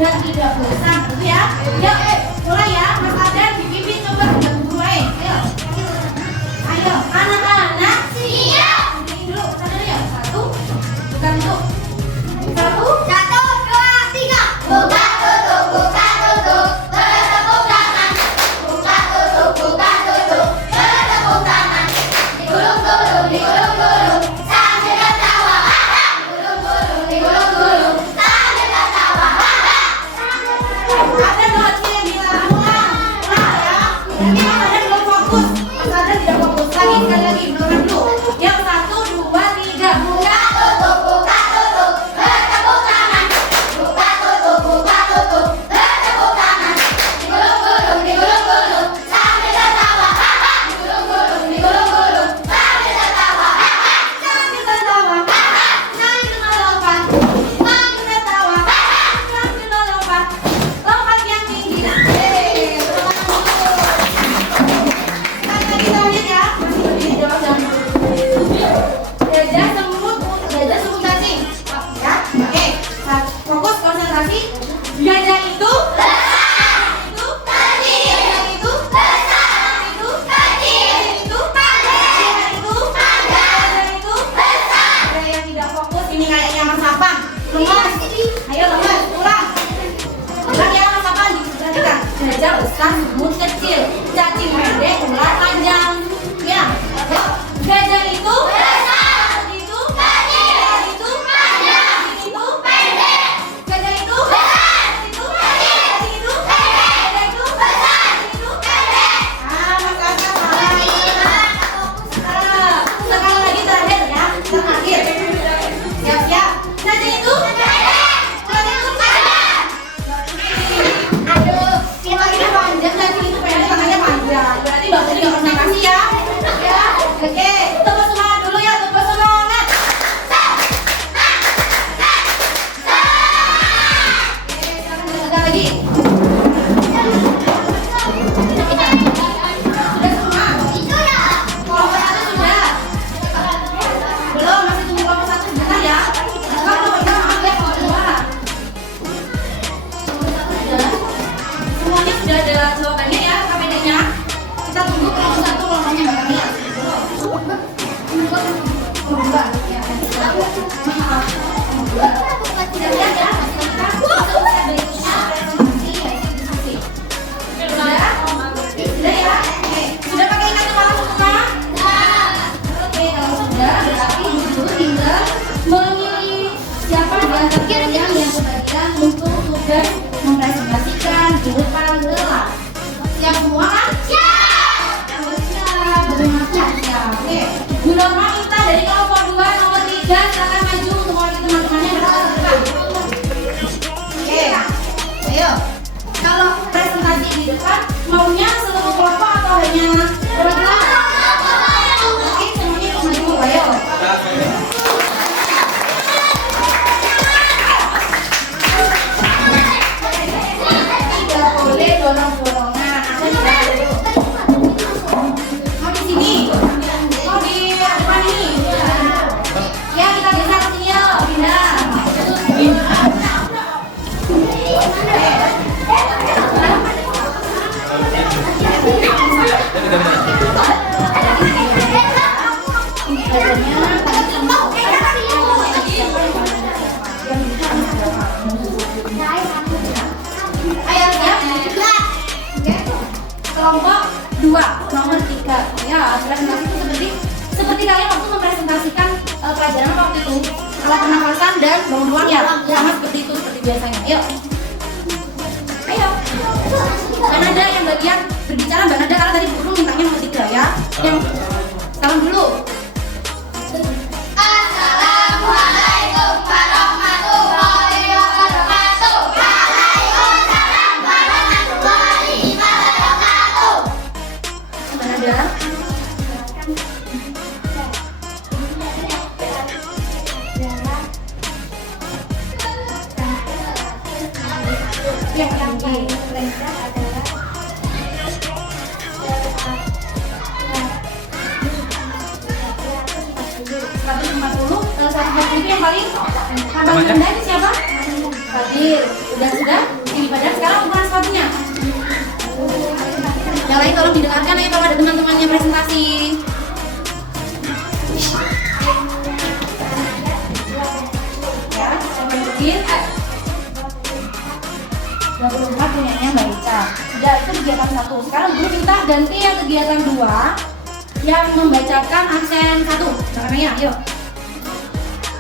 dan tidak bosan, gitu ya. Yuk, mulai ya, Mas Aden dipimpin coba tidak buru ayo. Ayo, anak-anak siap. Ini dulu, sadar ya. Satu, bukan tuh. Satu, 1, 2, 3. Buka tutup, buka tutup, bertepuk tangan. Buka tutup, bertepuk tangan. Digulung-gulung, digulung-gulung, sambil tertawa. Digulung-gulung, sambil tertawa. Aden buat sini bilang ulang ya. Nanti Mas Aden belum fokus. Mas Aden tidak fokus. Lagi sekali lagi, ulang dulu. Yang 1, 2, 3. Buka. Buka tutup, bertepuk tangan. Buka tutup, bertepuk tangan. Digulung-gulung, digulung-gulung, sambil tertawa. Digulung-gulung, digulung-gulung, sambil tertawa. Sambil tertawa. Sambil melompat. Sambil tertawa. Sambil melompat. Lompat yang tinggi. Sekali lagi kita lihat ya. Masih berdiri jawab jangan gajah semut cacing. Ya, oke. Fokus konsentrasi. Gajah itu itu Kecil, itu besar, itu kecil, itu panjang, itu panjang, itu besar. ada yang tidak fokus ini kayaknya Mas Afan. Lemas. Ayo lemas, ulang. Ulang ya Mas Afan, diperhatikan. Gajah besar, semut kecil, cacing pendek, ular panjang. Ya, ayo. Gajah itu Besar, itu kecil, itu panjang, itu pendek, gajah itu besar, itu kecil, itu pendek, gajah itu besar, itu pendek. Mas Afan salah. Sekali lagi terakhir ya, terakhir. Siap-siap. Cacing itu cacing itu aduh, kalau ini panjang, cacing itu pendek, makanya panjang. Berarti Mbak Tadi nggak konsentrasi ya. Ya, oke. Tepuk semangat dulu ya, tepuk semangat. Oke, sekarang kita lagi. Sudah semua? Kelompok 1 sudah? Belum, masih tunggu kelompok 1 sebentar ya. Kalau pertama maaf ya, kelompok 2. Semuanya sudah ada jawabannya ya, KPD-nya. Kita tunggu kelompok 1 kelompoknya Mbak Kamila. Kelompok 2. Ya, maaf. Sudah lihat ya, kita masuk ke berikutnya, presentasi ya, presentasi. Sudah? Sudah ya? Oke. Sudah pakai ikat kepala semua? Oke, kalau sudah berarti dulu tinggal memilih siapa di antara kalian yang kebagian untuk tugas mempresentasikan di depan kelas. Siap semua kan? Siap. Bermanfaat ya. Oke. Bu Norma minta dari kelompok 2 nomor 3 silakan maju untuk mewakili teman-temannya berdepan ke depan. Oke. Ayo. Kalau presentasi di depan maunya seluruh kelompok atau hanya perwakilan? Oke, semuanya ikut maju. Ayo. Tidak boleh dorong-dorongan. Aku tidak dulu. Mau di sini? Mau di depan ini? Ya, kita geser ke sini yuk. Pindah. Ayo siap? Kelompok 2 nomor 3. Ya, presentasi itu seperti kalian waktu mempresentasikan pelajaran apa waktu itu? Alat pernafasan dan bangun ya. Sama seperti itu seperti biasanya. Yuk. Ayo. Mbak Nada yang bagian berbicara, Mbak Nada karena tadi guru mintanya nomor 3 ya. Yang salam dulu. Assalamualaikum warahmatullahi wabarakatuh. Waalaikumsalam warahmatullahi wabarakatuh. Mbak Nada. Yang tinggi. 140 itu yang paling rendah itu siapa? Fadil. Sudah? Tinggi badan. Sekarang ukuran sepatunya. Yang lain tolong didengarkan ya kalau ada teman-temannya presentasi. Ya, siapa yang kecil? 24 punyanya Mbak Ica. Sudah, itu kegiatan 1. Sekarang guru minta ganti yang kegiatan 2 yang membacakan absen 1. Caranya, yuk.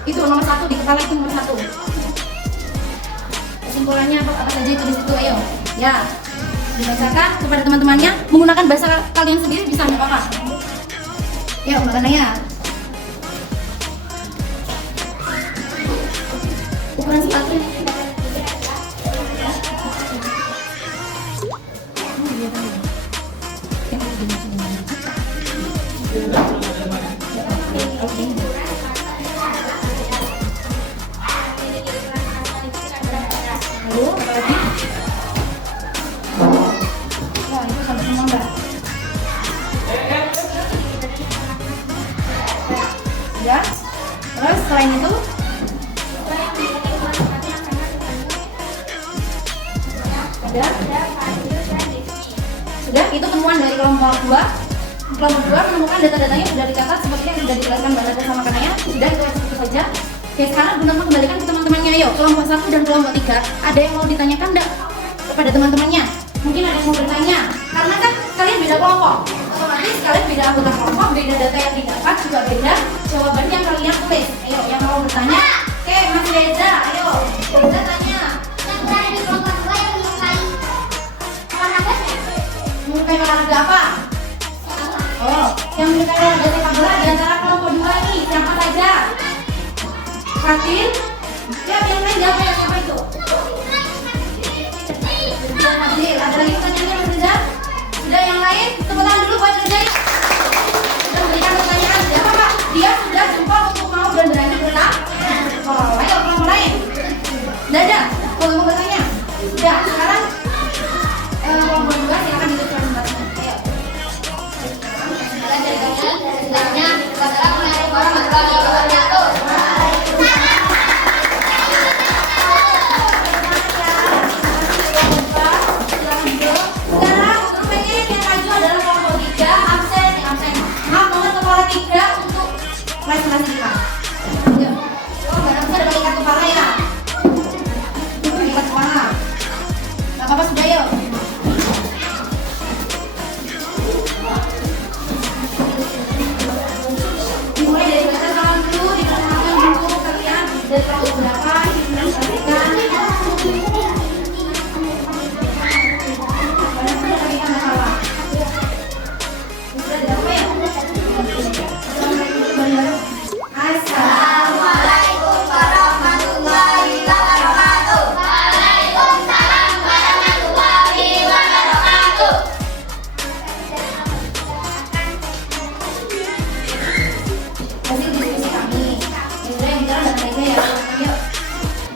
Itu nomor 1 di kepala itu nomor 1. Kesimpulannya apa saja itu di situ, ayo. Ya, dibacakan kepada teman-temannya menggunakan bahasa kalian sendiri bisa nggak apa-apa. Yuk, Mbak Naya. Ukuran sepatu. Lalu apa lagi? Ya, itu sampai semua Mbak. Ya. Terus selain itu ada? Sudah, itu temuan dari kelompok 2. Kelompok 2 menemukan data-datanya sudah dicatat seperti yang sudah dijelaskan Mbak Nada sama Kanaya. Sudah, itu saja. Oke, sekarang Bunda kembalikan ke teman-temannya. Ayo, kelompok 1 dan kelompok 3. Ada yang mau ditanyakan enggak kepada teman-temannya? Mungkin ada yang mau bertanya. Karena kan kalian beda kelompok. Otomatis kalian beda anggota kelompok, beda data yang didapat, juga beda jawaban yang kalian tulis. Ayo, yang mau bertanya? Oke, Mas Reza, ayo. Reza tanya. Yang berada di kelompok 2 yang menyukai olahraga Menyukai olahraga apa? Oh, yang menyukai olahraga sepak bola di antara kelompok 2 ini siapa saja? Fatin? Ya, yang lain siapa ya? Siapa itu? Fadil, ada lagi pertanyaannya Mas Reza? Sudah yang lain? Tepuk tangan dulu buat Reza. Sudah memberikan pertanyaan. Siapa Pak? Dia sudah jempol untuk mau dan berani berenang. Oh, ayo kelompok lain. Sudah ada? Kalau mau bertanya? Sudah, sekarang kelompok 2 silakan duduk presentasinya. Ayo. Assalamualaikum warahmatullahi wabarakatuh. Sekarang untuk pengen yang maju adalah kelompok 3 absen. Maaf nomor kepala 3 untuk presentasi kita. Ya. Oh, nggak bisa ada ikat kepala ya. Ikat kepala. Nggak apa-apa sudah yuk. Dimulai dari baca salam dulu, diperkenalkan dulu kalian dari kelompok berapa, dipresentasikan. Assalamualaikum warahmatullahi wabarakatuh. Waalaikumsalam warahmatullahi wabarakatuh. Hasil diskusi kami. Yaudah yang bicara dan lainnya ya. Ayo.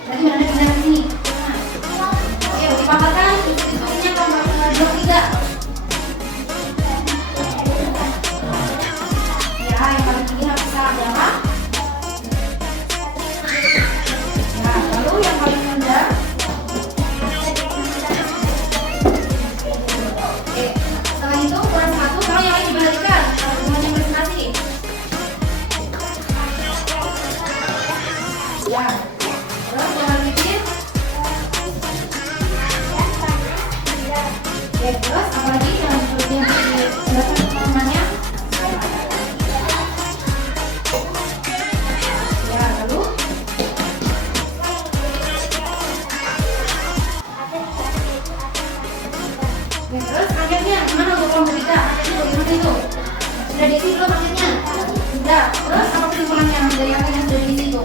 Berarti mana pindah ke sini. Ayo dipaparkan diskusinya kelompok 2 3. Ya, yang paling tinggi harus salah berapa? Ya, lalu yang paling rendah. Oke, setelah itu ukuran 1, kalau yang lain dibalikan. Kalau semuanya presentasi. Ya, terus jangan mikir. Ya, terus apalagi jangan seperti yang dijelaskan teman-temannya. Ya, lalu ya, terus paketnya gimana untuk kelompok 3? Paketnya bagaimana itu? Sudah diisi belum paketnya? Sudah. Terus apa kesimpulannya dari apa yang sudah diisi itu?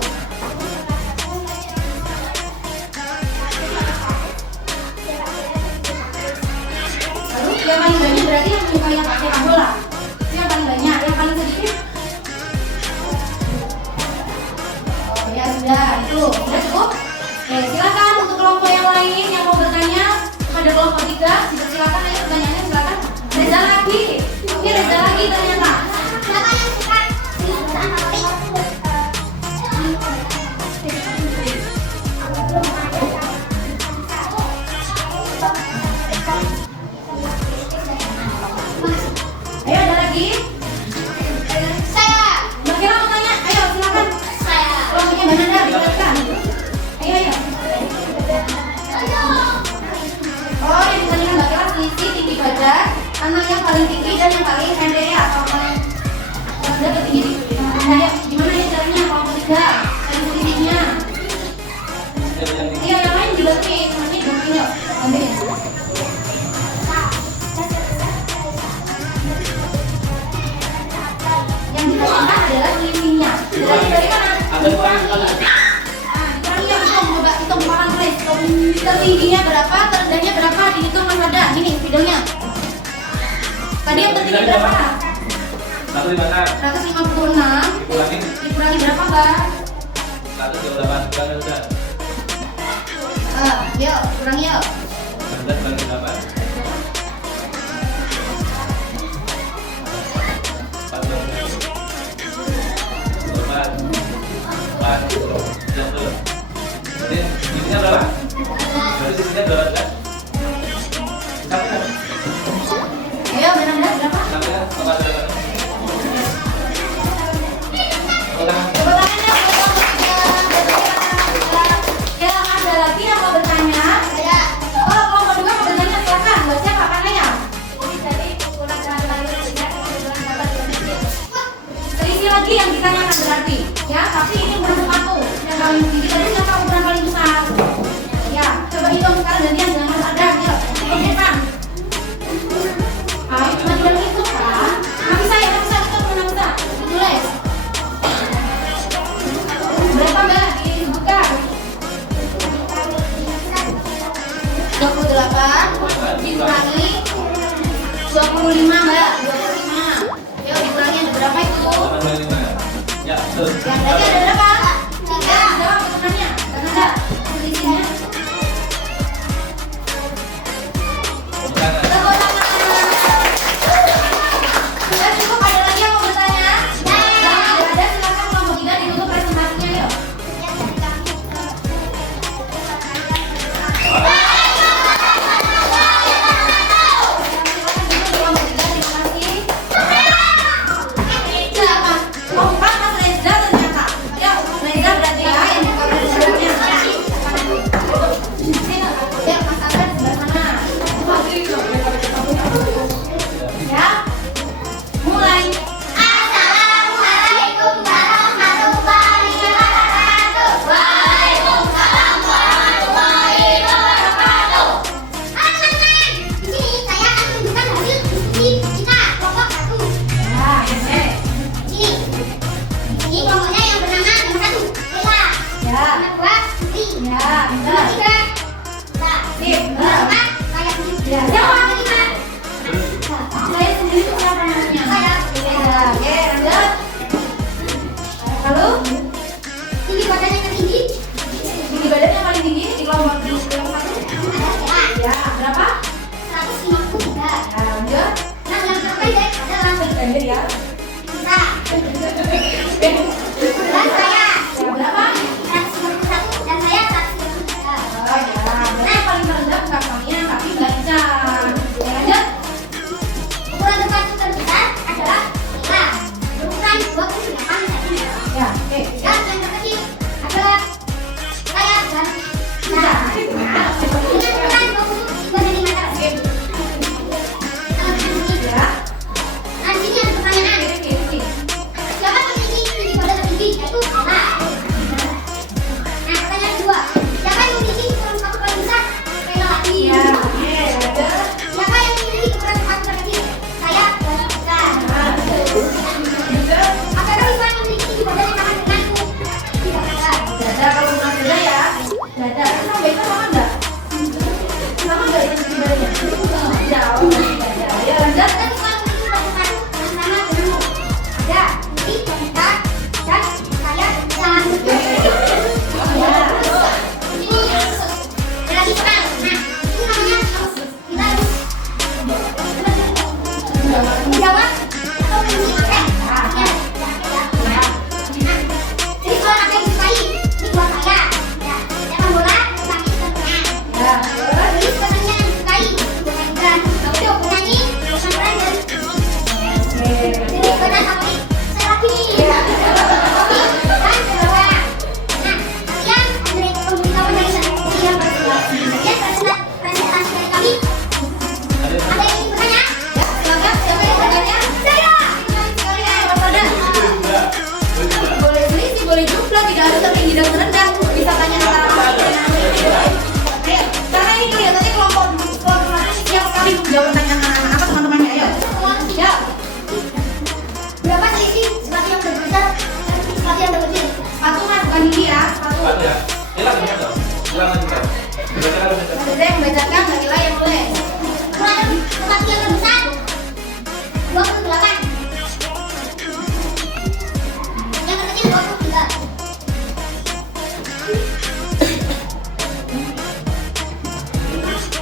Lalu middle yang paling pendek ya, kalau paling rendah ke tinggi. Nah, gimana ya caranya kalau ketiga? Cari titiknya. Iya, yang lain juga nih, namanya doping yuk. Ambil. Yang ditekankan adalah limbingnya. Dari mana? Dikurangi. Nah, dikurangi ya, hitung papan tulis. Tertingginya berapa, terendahnya berapa, dihitung Mas Ada. Ini videonya. Tadi yang tertinggi berapa? 156. Dikurangi berapa, Mbak? 128 udah. Yuk, kurangi yuk. 19 bagi 8. 4. Jadi sisinya berapa? Berarti sisinya 12 kan? Sampai kan? Ayo, benar-benar berapa? Sampai kan? Apa ada berapa? Ulang. Coba tangan ya, ya, ada lagi yang mau bertanya? Ada. Oh, kelompok 2 mau bertanya, silakan. Baca papannya. Terisi lagi yang ditanyakan berarti, ya. Tapi ini bukan sepatu. Yang paling tinggi tadi siapa ukuran paling besar? Ya, coba hitung sekarang gantian dengan Mas Ada. Yuk, hitungkan. Ayo, cuma tidak hitung kan? Nggak bisa ya, nggak bisa hitung, nggak bisa. Tulis. Berapa Mbak? Dibuka. 28 dikurangi 25 Mbak. 25. Yuk dikurangi ada berapa itu? 85. Ya, betul. Yang tadi ada berapa? 3. Jawab hitungannya. Dan ada tulisannya. Bukan. Tepuk tangan. Sudah cukup, ada lagi yang mau bertanya? Kalau tidak ada silakan kelompok 3 ditutup presentasinya yuk. Assalamualaikum warahmatullahi wabarakatuh. Waalaikumsalam warahmatullahi wabarakatuh. Halo teman-teman, di sini saya akan menunjukkan hasil diskusi kita kelompok 1. Ini kelompoknya yang bernama nomor 1, Lela. Nomor 2, Putri. Nomor 3, Sip. Nomor 4, saya sendiri. Yang nomor 5, Saya sendiri itu siapa namanya? saya. Oke, lanjut. Lalu, Tinggi badannya tertinggi. tinggi badan yang paling tinggi di kelompok yang 1. Ya, berapa? 153. Ya, lanjut. Nah, yang terpendek adalah Pendek ya. kita. Dan saya Ya, berapa? 151 dan saya 153. Oh ya, berarti yang paling rendah bukan kalian tapi belajar. Ya, lanjut. Ukuran sepatu terbesar adalah 5. Berukuran 28 cm. Ya, oke. Dan yang terkecil adalah saya dan kita. Dengan ukuran 22 cm. Ya. Nah, di sini ada pertanyaan. Oke. Siapa memiliki tinggi badan tertinggi? Yaitu Ella. Nah, pertanyaan kedua. Siapa yang memiliki ukuran sepatu paling besar? Ella lagi. Ya, oke. Lanjut. Siapa yang memiliki ukuran sepatu terkecil? Saya dan kita. Lanjut. Apakah Iwan memiliki tinggi badan yang sama denganku? Tidak ada. Dada kalau bukan dada ya. Dada. Terus sama Beka sama enggak? Sama enggak itu tinggi badannya? Jauh dari dada. Ya, lanjut. Dan Iwan memiliki sepatu yang sama denganmu? Ada. Jadi, kita dan saya dan Ya. ini ada lagi perang. Nah, itu namanya kita harus menjawab atau mengingatkan. Ya. Nah, jadi kalau ada yang disukai, ini buat saya. Ya, sepak bola, tetapi setengah. Ya. Jadi sebenarnya yang disukai, bukan berat. Untuk menyanyi, bukan berat dan jadi berat apa nih? Saya lagi nih. Oke, dan kedua. Nah, sekian dari pemberitahuan dari saya yang berdua. Sekian presentasi dari kami. Ada yang ingin bertanya? Ya, silakan. Siapa yang bertanya?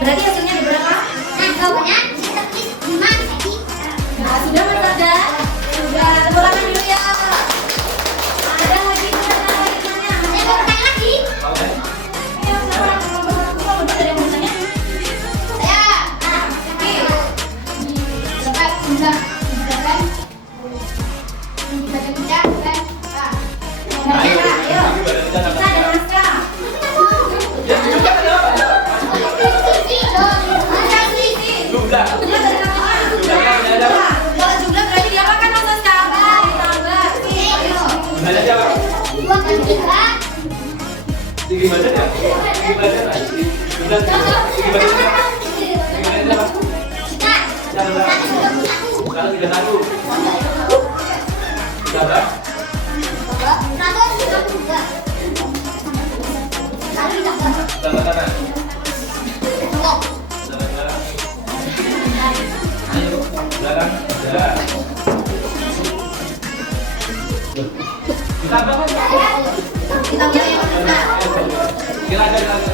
Berarti hasilnya ada berapa? Nah, jawabannya seperti 5 jadi. Nah, sudah Mas Arda? Sudah, tepuk tangan dulu ya. Ada lagi temannya. Saya mau bertanya lagi. Oke. Ayo, siapa yang mau bertanya? Ada yang mau bertanya? Saya. Nah, dapat bunda kan? Bunda kan? Nah, ayo. Kita ada naskah. Ya, juga ada apa? Jumlah. Jumlah dari kata jumlah. Kalau jumlah berarti diapakan Mas Saska? Ditambah. Ayo. Jumlahnya siapa? 2 kali 3. Tinggi badan ya? Tinggi badan lah. Jumlah tinggi badan siapa? Tinggi badan siapa? Siapa? Sekarang 31. Siapa? 132. Kali dapat. Tanda tangan. Enggak. Tanda tangan. Ayo, belakang. Ya. Ditambah kan? Ditambah yang mana? Kira aja, kira aja.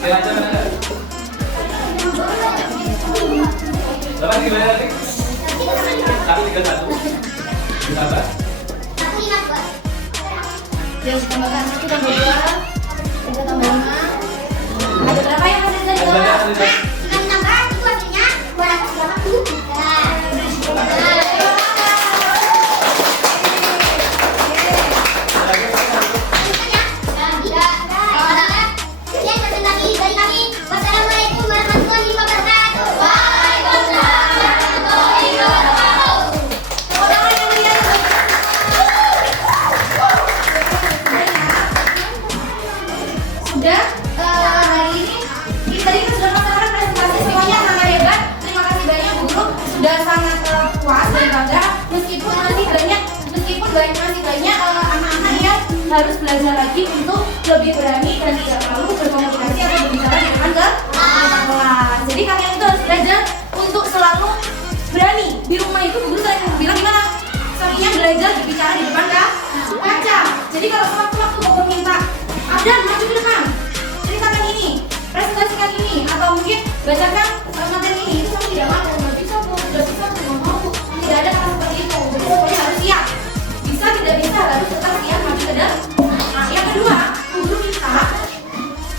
Kira aja mana? Berapa tinggi badan nanti? 131. Ditambah. Yang ditambahkan 1 tambah 2. Ada tambah 5. Ada berapa yang ada Ada jawab? banyak, ada banyak. Dengan tambah itu hasilnya 283. Wassalamualaikum warahmatullahi wabarakatuh. Waalaikumsalam warahmatullahi wabarakatuh. Sudah hari ini kita tadi kan sudah melaksanakan presentasi semuanya sangat hebat. Terima kasih banyak Bu Guru, sudah sangat puas dan bangga meskipun masih banyak anak-anak yang harus belajar lagi untuk lebih berani dan tidak malu berkomunikasi atau berbicara di depan kelas. Jadi kalian itu harus belajar untuk selalu berani. Di rumah itu Bu Guru sering bilang gimana? Soalnya belajar berbicara di depan kaca. Jadi kalau sewaktu-waktu mau minta ada maju ke depan, ceritakan ini, presentasikan ini, atau mungkin bacakan materi ini, itu kamu tidak mau, nggak bisa Bu, nggak bisa Bu, nggak mau Bu. Tidak ada kata seperti itu. Jadi pokoknya harus siap. Bisa tidak bisa harus tetap siap maju ke depan. Nah, yang kedua, Bu Guru minta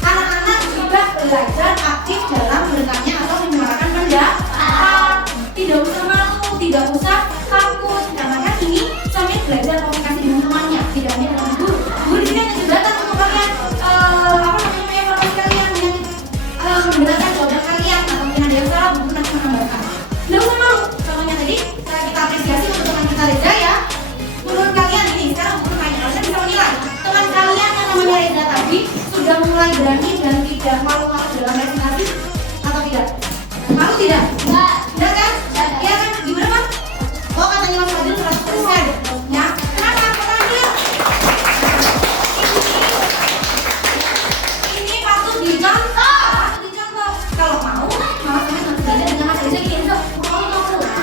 anak-anak juga belajar aktif dalam bertanya atau menyuarakan pendapat. Tidak usah malu, tidak usah takut, karena kan ini sambil belajar komunikasi dengan temannya, tidak hanya dengan guru. Guru di sini hanya jembatan untuk kalian mengevaluasi kalian dengan menggunakan jawaban kalian, atau mungkin ada yang salah, guru nanti menambahkan. Tidak usah malu, contohnya tadi kita apresiasi untuk teman kita Reza ya. Menurut kalian ini sekarang guru tanya, kalian bisa menilai teman kalian yang namanya Reza tadi sudah mulai berani dan tidak malu-malu dalam presentasi atau tidak? Malu tidak? Tidak kan? Iya kan? Gimana Pak? Oh katanya Mas Fadil 100%. Ya, kenapa? Pertanyaan dulu. Ini patut dicontoh. Kalau mau, malah kalian nanti belajar dengan Mas Reza gini.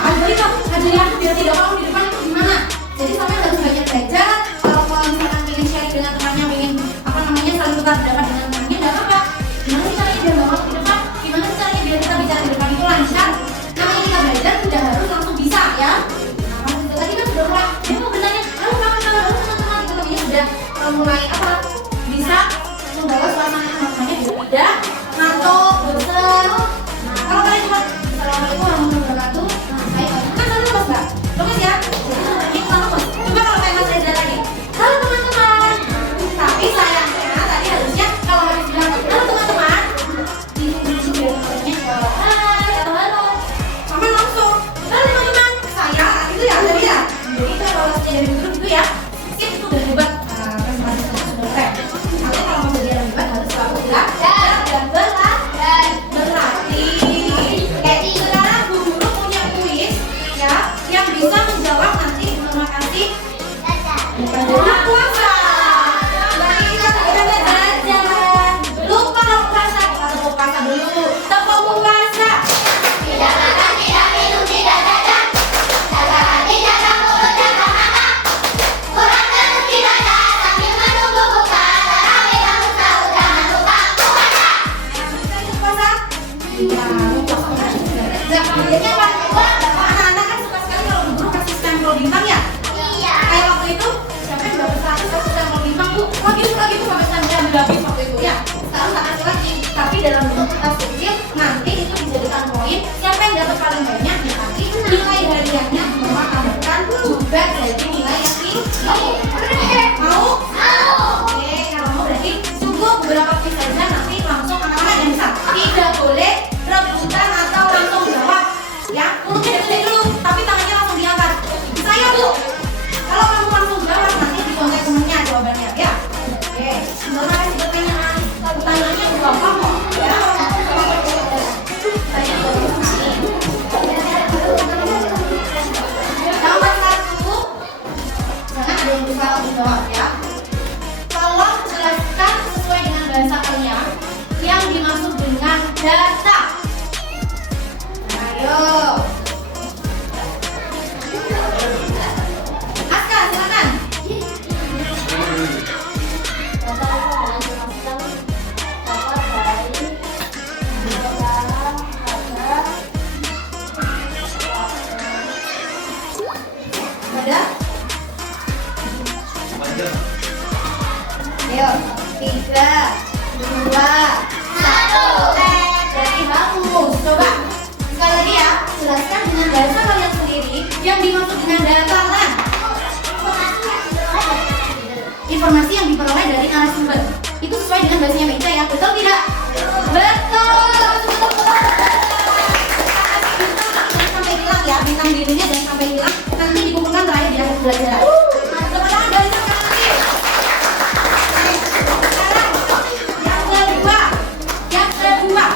Ajari kok, ajari aku biar tidak malu di depan itu gimana? Jadi sampai harus banyak belajar. Kalau misalkan ingin sharing dengan temannya, ingin saling tukar pendapat dengan temannya, nggak apa-apa. Gimana sih caranya biar nggak malu di depan? Gimana sih caranya biar kita bicara di depan itu lancar? Namanya kita belajar tidak harus langsung bisa ya. Nah, Mas Reza tadi kan sudah mulai, dia mau bertanya, halo kawan-kawan, halo teman-teman, itu namanya sudah mulai apa? Bisa membawa suasana teman-temannya biar tidak ngantuk, bosan. Nah, kalau kalian cuma assalamualaikum warahmatullahi wabarakatuh, nah, ayo kan lalu mas Mbak, terus ya. Iya, biasanya anak-anak kan suka sekali kalau guru kasih stempel bintang ya. Iya. Kayak waktu itu siapa yang dapat 100 kasih stempel bintang Bu? Lagi suka gitu sampai stempelnya habis waktu itu ya. Sekarang tak kasih lagi, tapi dalam bentuk kertas kecil nanti itu dijadikan poin. Siapa yang dapat paling banyak nanti nilai hariannya Mama tambahkan juga jadi nilai yang tinggi. Mau? Oke, kalau mau berarti cukup beberapa quiz saja nanti langsung anak-anak yang bisa. Tidak boleh rebutan atau langsung jawab. Ya, mulutnya ditutup dulu, tapi tangannya langsung diangkat. Bisa ya Bu? Kalau kamu langsung jawab nanti dikontak temennya jawabannya ya. Oke, Mama kasih pertanyaan. Pertanyaannya gampang kok. Ya. Nomor 1, jangan ada yang bisa dijawab ya. Tolong jelaskan sesuai dengan bahasa kalian yang dimaksud dengan data. Ayo. Aska, silakan. Ada? Ayo, 3, 2, 1. Berarti bagus. Coba sekali lagi ya, jelaskan dengan bahasa kalian sendiri yang dimaksud dengan data. Nah, informasi yang diperoleh dari narasumber itu sesuai dengan bahasanya Mbak Ica ya, betul tidak? Betul. Sampai hilang ya, bintang birunya jangan sampai hilang. Nanti dikumpulkan terakhir di akhir pelajaran. Tepuk tangan dari sekarang lagi. Yang kedua,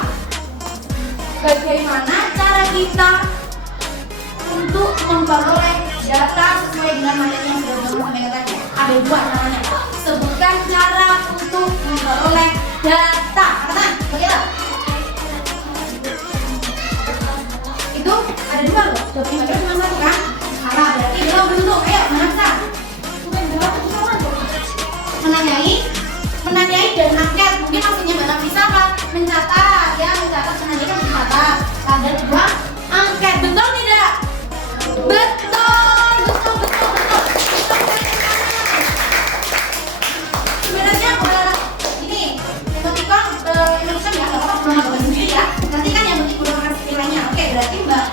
bagaimana cara kita untuk memperoleh data sesuai dengan materi yang sudah Mama sampaikan tadi? Ada 2 caranya. Sebutkan cara untuk memperoleh data. Katakan, bagaimana? Itu ada 2 loh. Jawabannya Mbak cuma 1 kan? Salah, berarti belum bentuk. Ayo, mana bisa? Menanyai dan angket. Mungkin maksudnya Mbak Nafisa apa? Mencatat, ya mencatat, menanyai kan mencatat. Ada 2 angket, betul tidak? Betul. Sebenarnya ini emoticon Indonesia ya, nggak apa-apa belum ada sendiri ya. Nanti kan yang penting udah kasih nilainya. Oke, berarti Mbak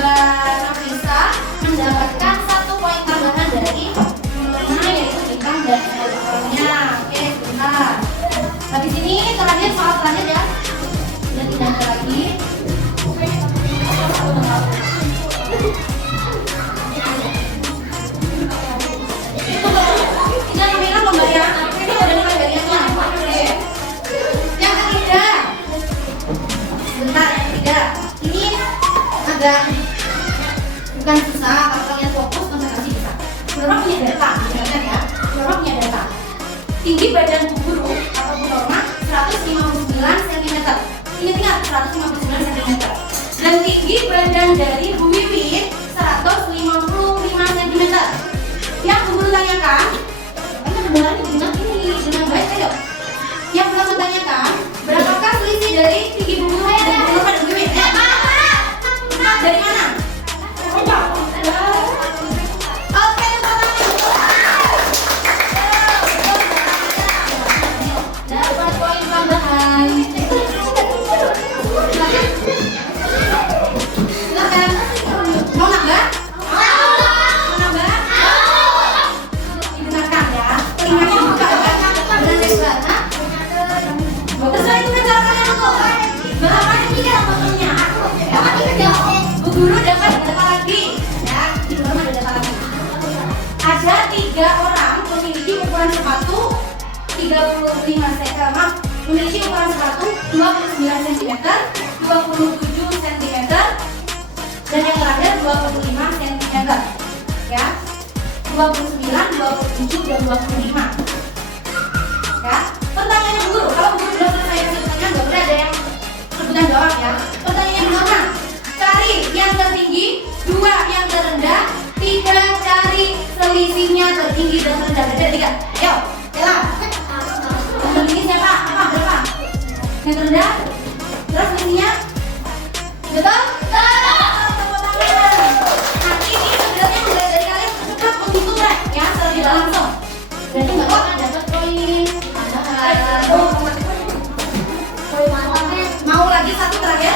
Nafisa mendapatkan 1 poin tambahan dari Mama, yaitu bintang dan nilainya. Oke, benar. Habis ini terakhir soal terakhir ya. Dan tidak ada lagi. Tinggal nominal loh Mbak ya. Ini ada nilai hariannya. Oke. Yang ketiga. Bentar, yang ketiga. Ini agak bukan susah, kalau kalian fokus konsentrasi bisa. Berapa punya data, misalkan ya. Berapa punya data? Tinggi badan Bu Guru atau Bu Norma 159 cm. Ingat-ingat 159 cm. Dan tinggi badan dari Bu Wiwin 155 cm. Yang Bu Guru tanyakan, ini beneran dengan ini dengan baik ayo. Yang belum menanyakan, berapakah selisih dari tinggi Bu Guru dan Bu Norma dan Bu Wiwin? Dari mana? Oke, dapat poin tambahan. Silakan. Mau nambah? Mau nambah? Didengarkan ya. Telinga dibuka ya. Benar ya, terserah itu kan cara kalian untuk. Berapa yang tiga maksudnya? Bu Guru dapat data lagi. Ya, di dalam ada data lagi. Ada 3 orang memiliki ukuran sepatu 35 cm, memiliki ukuran sepatu 29 cm, 27 cm, dan yang terakhir 25 cm. Ya, 29, 27, dan 25. Ya, pertanyaannya Bu Guru, kalau Bu Guru sudah selesai pertanyaan, nggak boleh ada yang rebutan jawab ya. Pertanyaannya pertama, cari yang tertinggi, 2 yang terendah, 3 cari selisihnya tertinggi dan terendah. Ada 3. Ayo, jalan. Yang tertinggi siapa? Apa? Berapa? Yang terendah? Terus selisihnya? Betul? Tepuk tangan. Nah, ini sebenarnya mulai dari kalian cepat menghitung ya, secara tidak langsung. Berarti nggak akan dapat poin. Mau lagi satu terakhir?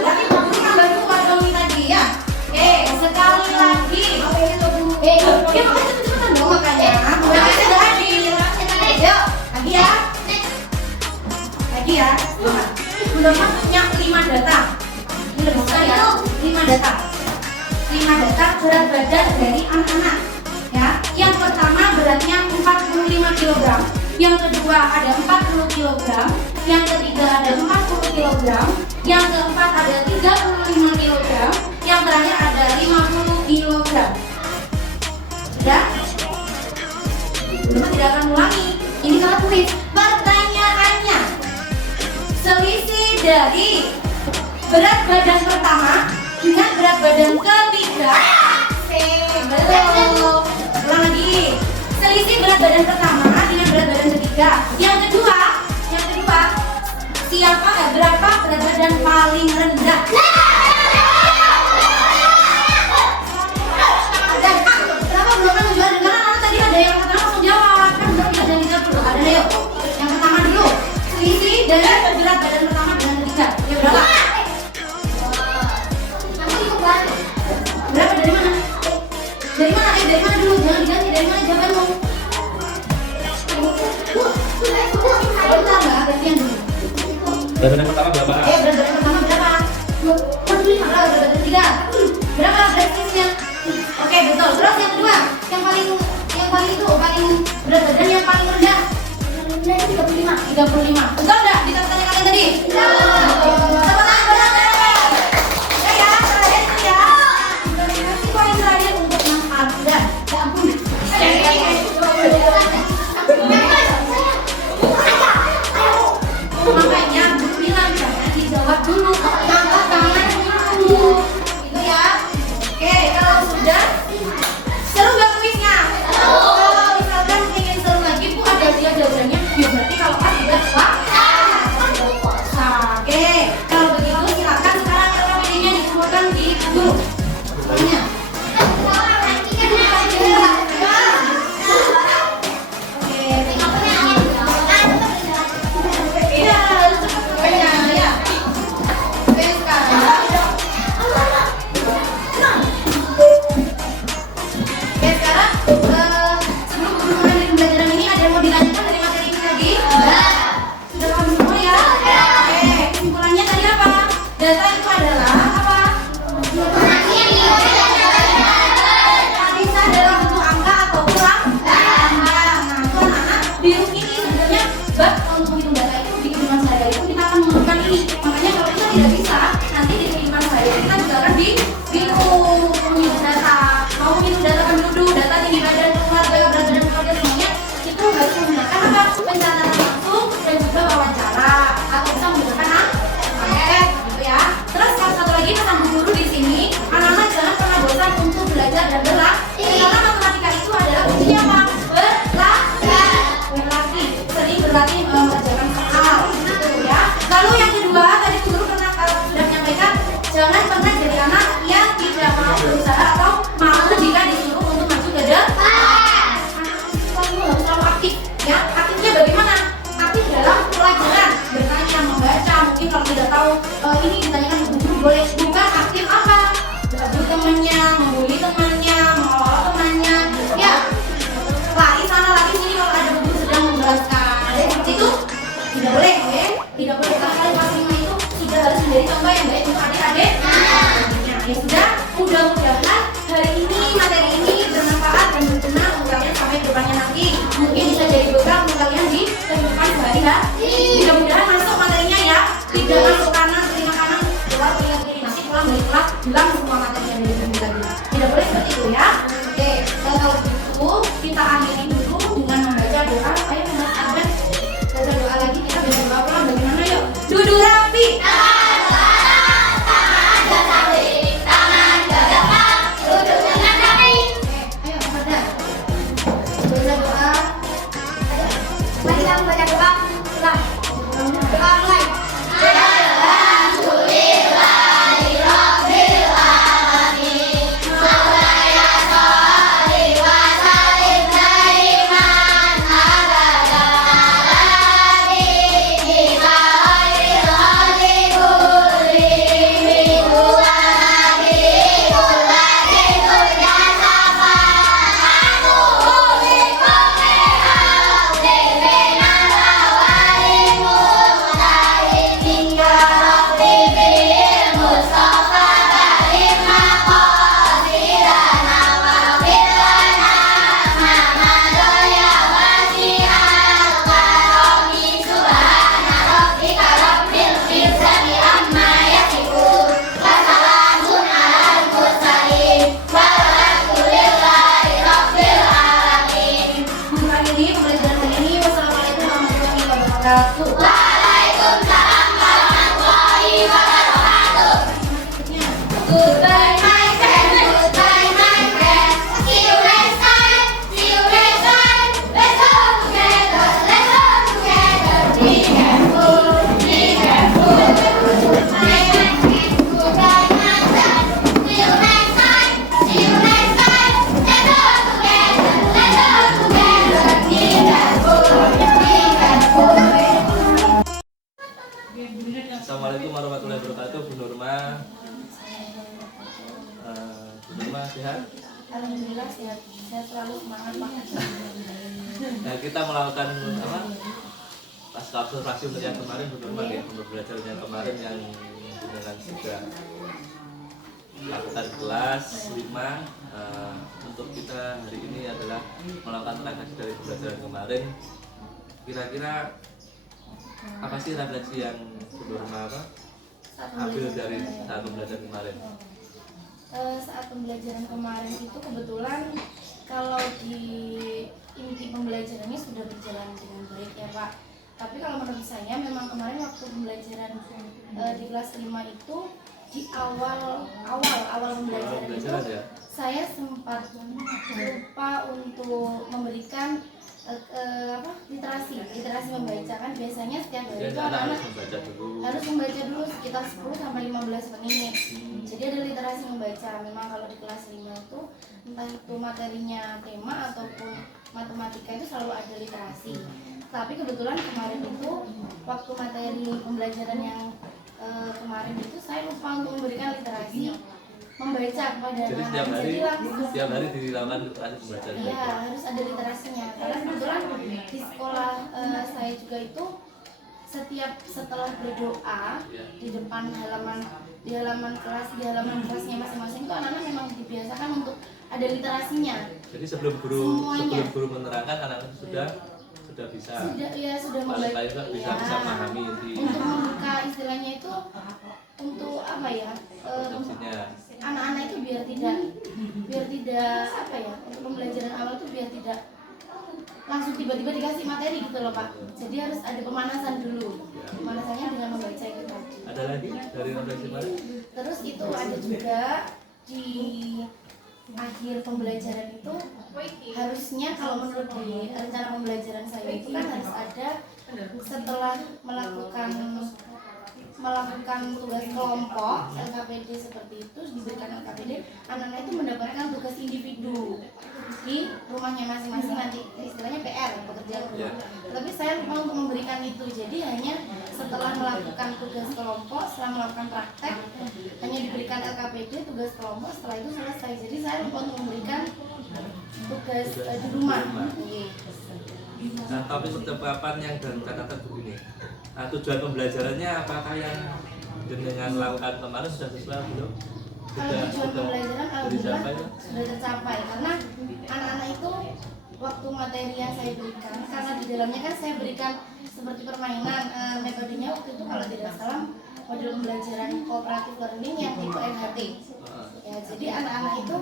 Berarti guru nambah 2 dong tadi ya. Oke, sekali lagi. Ya makanya cepet-cepetan dong makanya. Makanya udah hadir. Yuk, lagi ya. Lagi ya. Belum punya 5 data. Ini lebih besar ya. 5 data. 5 data berat badan dari anak-anak. Ya, yang pertama beratnya 45 kg. Yang kedua ada 40 kg, yang ketiga ada 40 kg, yang keempat ada 35 kg, yang terakhir ada 50 kg. Sudah? Cuma tidak akan ulangi. Ini kalau kuis. Pertanyaannya, selisih dari berat badan pertama dengan berat badan ketiga. Belum. Ulang lagi. Selisih berat badan pertama dengan berat badan ketiga. Yang kedua, berapa berat badan paling rendah? Kenapa belum kan menjual? Karena tadi ada yang pertama langsung jawab. Kan belum ada yang jawab dulu. Ada yuk. Yang pertama dulu. Selisih dari berat badan pertama dengan ketiga. Ya berapa? Berapa dari mana? Dari mana? Dari mana dulu? Jangan diganti. Dari mana jawabanmu? Bentar nggak? Berarti yang dulu. Berat badan pertama berapa? Berat badan pertama berapa? 45. Berat badan ketiga berapa beratnya? Oke, betul. Terus yang kedua, yang paling berat badan yang paling rendah. 35. Betul nggak? Ditanya kalian tadi. Makanya bilang jangan dijawab dulu, angkat tangan dulu, gitu ya. Oke, kalau sudah seru nggak kuisnya? Kalau misalkan ingin seru lagi, Bu ada dia jawabannya. Ya berarti kalau pas sudah puasa. Oke, kalau begitu silakan sekarang LPD-nya dikumpulkan di guru. Semuanya. Data itu adalah apa? Bisa dalam bentuk angka atau ulang. Nah, itu anak-anak di room ini sebenarnya bab untuk menghitung data itu di kehidupan saya itu kita akan menggunakan ini. Makanya kalau kita tidak bisa, nanti di kehidupan saya kita juga akan bingung menghitung data. Mau menghitung data penduduk, data tinggi badan keluarga, berat badan keluarga semuanya itu harus menggunakan apa? Pencatatan langsung dan juga wawancara atau kita menggunakan angket. Terus satu lagi pesan guru di sini, anak-anak jangan pernah bosan untuk belajar dan berlatih. Karena matematika itu adalah kuncinya apa? Berlatih. Sering berlatih mengerjakan soal, gitu ya. Lalu yang kedua, tadi guru pernah sudah menyampaikan, jangan pernah jadi anak yang tidak mau berusaha atau malu jika disuruh untuk maju ke depan. Kamu harus selalu aktif, ya. Aktifnya bagaimana? Aktif dalam pelajaran, bertanya, membaca. Mungkin kalau tidak tahu ini ditanyakan boleh, bukan aktif apa? Gabung temannya, membuli temannya, mengelola temannya, ya lari sana lari sini kalau ada guru sedang menjelaskan. Seperti itu tidak boleh, ya? Tidak boleh. Kalian pasti itu sudah harus menjadi contoh yang baik untuk adik-adik. Ya sudah, mudah-mudahan hari ini materi ini bermanfaat dan berguna untuk kalian sampai depannya nanti. Mungkin bisa jadi bekal untuk kalian di kehidupan sehari-hari. Mudah-mudahan masuk materinya ya, tidak masuk kanan, telinga kanan, keluar telinga kiri, nanti pulang dari kelas bilang semua materi yang dari sini lagi. Tidak boleh seperti itu ya. Oke, kalau begitu kita akhiri dulu dengan membaca doa. Ayo membaca doa lagi, kita baca doa pulang bagaimana yuk? Duduk rapi. Baca doa. Doa mulai. Assalamualaikum warahmatullahi wabarakatuh, Bu Nurma. Bu Nurma sehat? Alhamdulillah sehat. Saya selalu semangat Pak. Nah, kita melakukan apa? Pasca observasi untuk yang kemarin, Bu Nurma ya, pembelajaran yang kemarin yang dengan sudah lakukan kelas 5. Untuk kita hari ini adalah melakukan refleksi dari pembelajaran kemarin. Kira-kira apa sih refleksi yang Bu Nurma ambil dari saat pembelajaran kemarin? Saat pembelajaran kemarin itu kebetulan kalau di inti pembelajarannya sudah berjalan dengan baik ya Pak. Tapi kalau menurut saya memang kemarin waktu pembelajaran di kelas 5 itu di awal pembelajaran itu ya? saya sempat lupa untuk memberikan literasi membaca. Kan biasanya setiap hari itu anak-anak harus membaca dulu sekitar 10 sampai 15 menit. Jadi ada literasi membaca. Memang kalau di kelas 5 itu entah itu materinya tema ataupun matematika itu selalu ada literasi. Tapi kebetulan kemarin itu waktu materi pembelajaran yang kemarin itu saya lupa untuk memberikan literasi membaca kepada anak-anak. Jadi langsung setiap hari dilakukan literasi pembelajaran. Iya, harus ada literasinya. Karena kebetulan di sekolah saya juga itu setelah berdoa di depan halaman kelasnya masing-masing itu anak-anak memang dibiasakan untuk ada literasinya. Jadi sebelum guru menerangkan anak-anak sudah bisa membaca, bisa memahami untuk membuka istilahnya itu untuk apa ya, anak-anak itu biar tidak apa ya, untuk pembelajaran awal itu biar tidak langsung tiba-tiba dikasih materi gitu loh Pak. Jadi harus ada pemanasan dulu. Pemanasannya dengan membaca itu tadi. Ada lagi dari refleksi kemarin? Terus itu ada juga di akhir pembelajaran itu harusnya kalau menurut di rencana pembelajaran saya itu kan harus ada setelah melakukan tugas kelompok LKPD seperti itu, diberikan LKPD, anak-anak itu mendapatkan tugas individu di rumahnya masing-masing, nanti istilahnya PR, pekerjaan rumah. Tapi saya lupa untuk memberikan itu, jadi hanya setelah melakukan tugas kelompok, setelah melakukan praktek hanya diberikan LKPD tugas kelompok, setelah itu selesai. Jadi saya lupa untuk memberikan tugas di rumah. Nah, topik percakapan yang dan catatan begini. Nah, tujuan pembelajarannya apakah yang dengan lakukan kemarin sudah sesuai belum? Kalau tujuan pembelajaran alhamdulillah sudah tercapai, karena anak-anak itu waktu materi yang saya berikan, karena di dalamnya kan saya berikan seperti permainan, metodenya waktu itu kalau tidak salah model pembelajaran cooperative learning yang tipe NHT. Ya, jadi anak-anak itu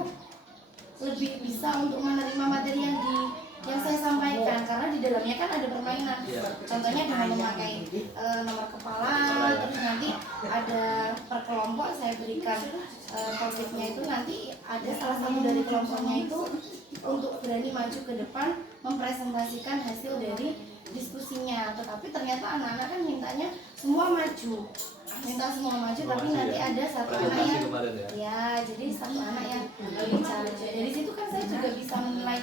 lebih bisa untuk menerima materi yang saya sampaikan, karena di dalamnya kan ada permainan. Contohnya dengan memakai nomor kepala, terus nanti ada per kelompok saya berikan topiknya itu, nanti ada salah satu dari kelompoknya itu untuk berani maju ke depan mempresentasikan hasil dari diskusinya. Tetapi ternyata anak-anak kan mintanya semua maju, tapi nanti ada satu anak yang jadi satu anak yang berbicara. Dari situ kan saya juga bisa menilai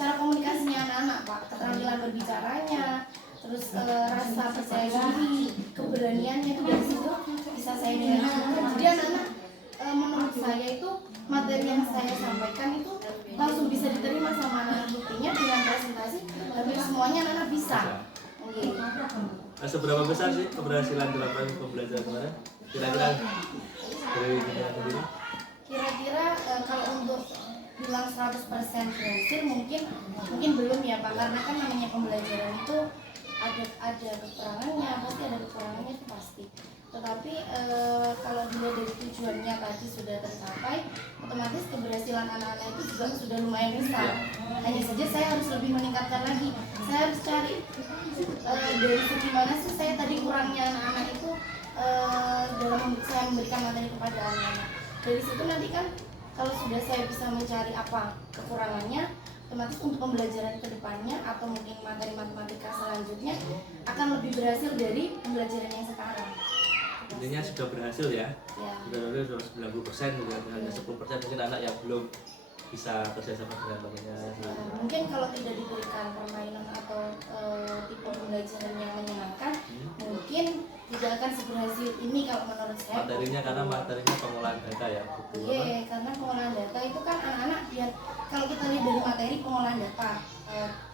cara komunikasinya anak-anak Pak, keterampilan berbicaranya, terus rasa percaya diri, keberaniannya itu dari situ bisa saya nilai. Jadi anak-anak menurut saya itu materi yang saya sampaikan itu langsung bisa diterima sama anak-anak, buktinya dengan presentasi hampir semuanya anak-anak bisa. Nah, seberapa besar sih keberhasilan dalam pembelajaran kemarin? Kira-kira dari kita sendiri? Kira-kira kalau untuk bilang 100% berhasil mungkin belum ya Pak, karena kan namanya pembelajaran itu ada kekurangannya, pasti ada kekurangannya itu pasti. Tetapi kalau dilihat dari tujuannya tadi sudah tercapai, otomatis keberhasilan anak-anak itu juga sudah lumayan besar. Hanya saja saya harus lebih meningkatkan lagi. Saya harus cari dari segi mana sih saya tadi kurangnya anak-anak itu dalam saya memberikan materi kepada anak-anak. Dari situ nanti kan kalau sudah saya bisa mencari apa kekurangannya, otomatis untuk pembelajaran kedepannya atau mungkin materi matematika selanjutnya akan lebih berhasil dari pembelajaran yang sekarang. Intinya sudah berhasil ya. Sudah berhasil 90%, hanya 10% mungkin anak yang belum bisa kerjasama dengan temannya? Mungkin kalau tidak diberikan permainan atau tipe pembelajaran yang menyenangkan, mungkin tidak akan seberhasil ini kalau menurut saya. Materinya karena materinya pengolahan data ya. Iya, karena pengolahan data itu kan anak-anak biar kalau kita lihat dari materi pengolahan data,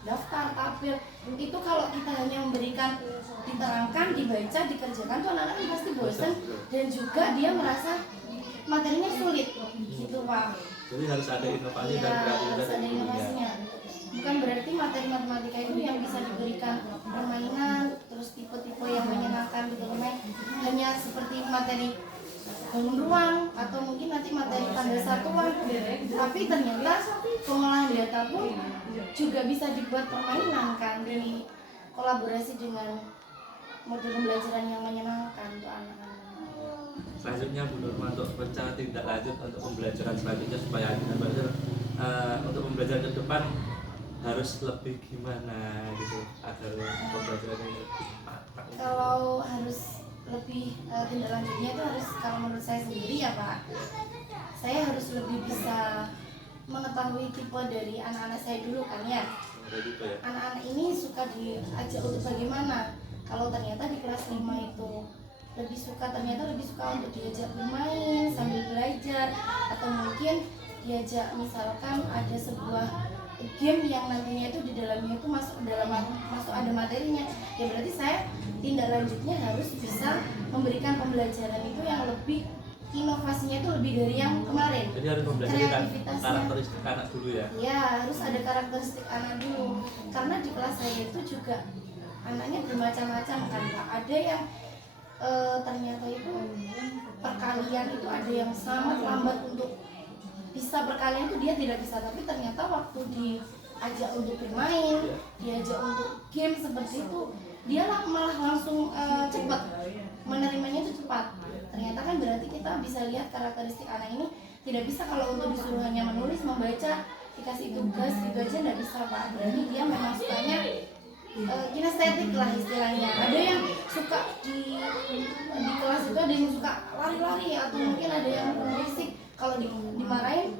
daftar, tabel, itu kalau kita hanya memberikan diterangkan, dibaca, dikerjakan tuh anak-anak pasti bosan dan juga dia merasa materinya sulit gitu Pak. Jadi harus ada inovasi Ya, dan kreativitas harus ada dari gurunya. inovasinya. Bukan berarti materi matematika itu yang bisa diberikan permainan, terus tipe-tipe yang menyenangkan gitu bermain hanya seperti materi bangun ruang atau mungkin nanti materi tanda satuan. Tapi ternyata pengolahan data pun juga bisa dibuat permainan kan, di kolaborasi dengan model pembelajaran yang menyenangkan untuk anak-anak. Selanjutnya Bu Nurma, untuk rencana tindak lanjut untuk pembelajaran selanjutnya supaya untuk pembelajaran ke depan harus lebih gimana gitu agar pembelajaran ini lebih matang. Kalau harus lebih tindak lanjutnya itu harus, kalau menurut saya sendiri ya Pak, saya harus lebih bisa mengetahui tipe dari anak-anak saya dulu kan ya. Gitu ya. Anak-anak ini suka diajak untuk bagaimana? Kalau ternyata di kelas 5 itu lebih suka untuk diajak bermain sambil belajar, atau mungkin diajak misalkan ada sebuah game yang nantinya itu di dalamnya itu masuk ada materinya, ya berarti saya tindak lanjutnya harus bisa memberikan pembelajaran itu yang lebih inovasinya itu lebih dari yang kemarin. Jadi harus mempelajari Kreativitasnya. karakteristik anak dulu ya. Ya, harus ada karakteristik anak dulu. Karena di kelas saya itu juga anaknya bermacam-macam kan Pak. Ada yang ternyata itu perkalian itu ada yang sangat lambat untuk bisa perkalian itu dia tidak bisa, tapi ternyata waktu diajak untuk bermain, diajak untuk game seperti itu, dia malah langsung cepat menerimanya itu cepat. Ternyata kan berarti kita bisa lihat karakteristik anak ini tidak bisa kalau untuk disuruh hanya menulis, membaca, dikasih tugas gitu aja nggak bisa Pak. Berarti dia memang sukanya kinestetik lah istilahnya. Ada yang suka di kelas itu ada yang suka lari-lari, atau mungkin ada yang berisik. Kalau dimarahin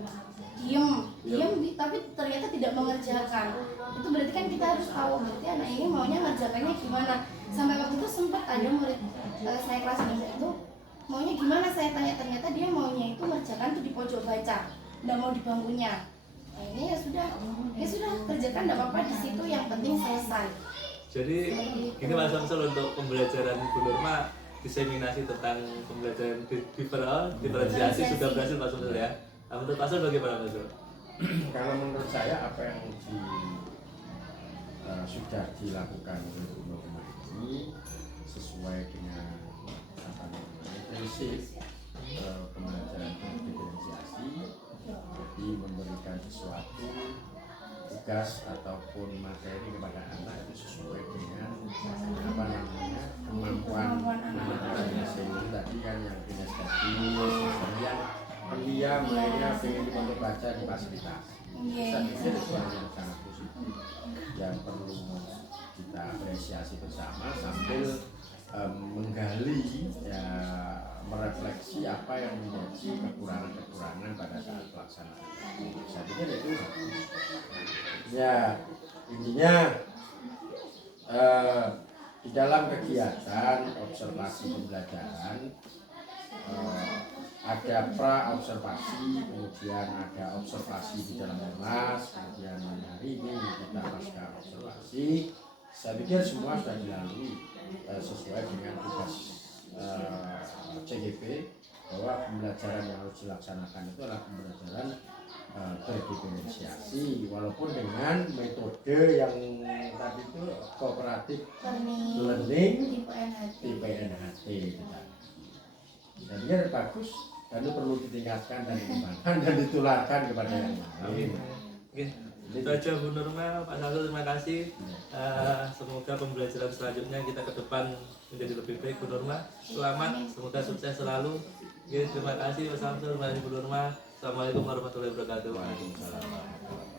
diem tapi ternyata tidak mengerjakan. Itu berarti kan kita harus tahu berarti anak ini maunya ngerjakannya gimana. Sampai waktu itu sempat ada murid saya kelas 5 itu maunya gimana, saya tanya, ternyata dia maunya itu ngerjakan tuh di pojok baca, nggak mau di bangkunya. Nah ini ya sudah kerjakan, nggak apa-apa di situ, yang penting selesai. Jadi gini Mas Samsul, untuk pembelajaran Bu Nurma, diseminasi tentang pembelajaran diferensiasi sudah berhasil Mas Samsul ya. Nah, menurut Mas Samsul bagaimana Mas Samsul? Kalau menurut saya apa yang sudah dilakukan oleh Bu Nurma ini sesuai dengan prinsip pembelajaran diferensiasi. Jadi memberikan sesuatu tugas ataupun materi kepada anak itu sesuai dengan kemampuan anak-anaknya. Sehingga tadi kan yang kinestetik, yang pendiam, akhirnya ingin untuk baca difasilitasi. Saya pikir itu hal yang sangat positif yang perlu kita apresiasi bersama sambil menggali ya, merefleksi apa yang menjadi kekurangan-kekurangan pada saat pelaksanaan. Saya pikir itu ya intinya di dalam kegiatan observasi pembelajaran ada pra observasi, kemudian ada observasi di dalam kelas, kemudian hari ini kita pasca observasi. Saya pikir semua sudah dilalui sesuai dengan tugas CGP, bahwa pembelajaran yang harus dilaksanakan itu adalah pembelajaran berdiferensiasi, walaupun dengan metode yang tadi itu cooperative learning tipe NHT. Saya pikir bagus dan itu perlu ditingkatkan dan dikembangkan dan ditularkan kepada yang lain. Itu aja Bu Nurma, Pak Samsul, terima kasih. Semoga pembelajaran selanjutnya kita ke depan menjadi lebih baik Bu Nurma. Selamat, semoga sukses selalu. Terima kasih Pak Samsul, terima kasih Bu Nurma. Assalamualaikum warahmatullahi wabarakatuh. Waalaikumsalam.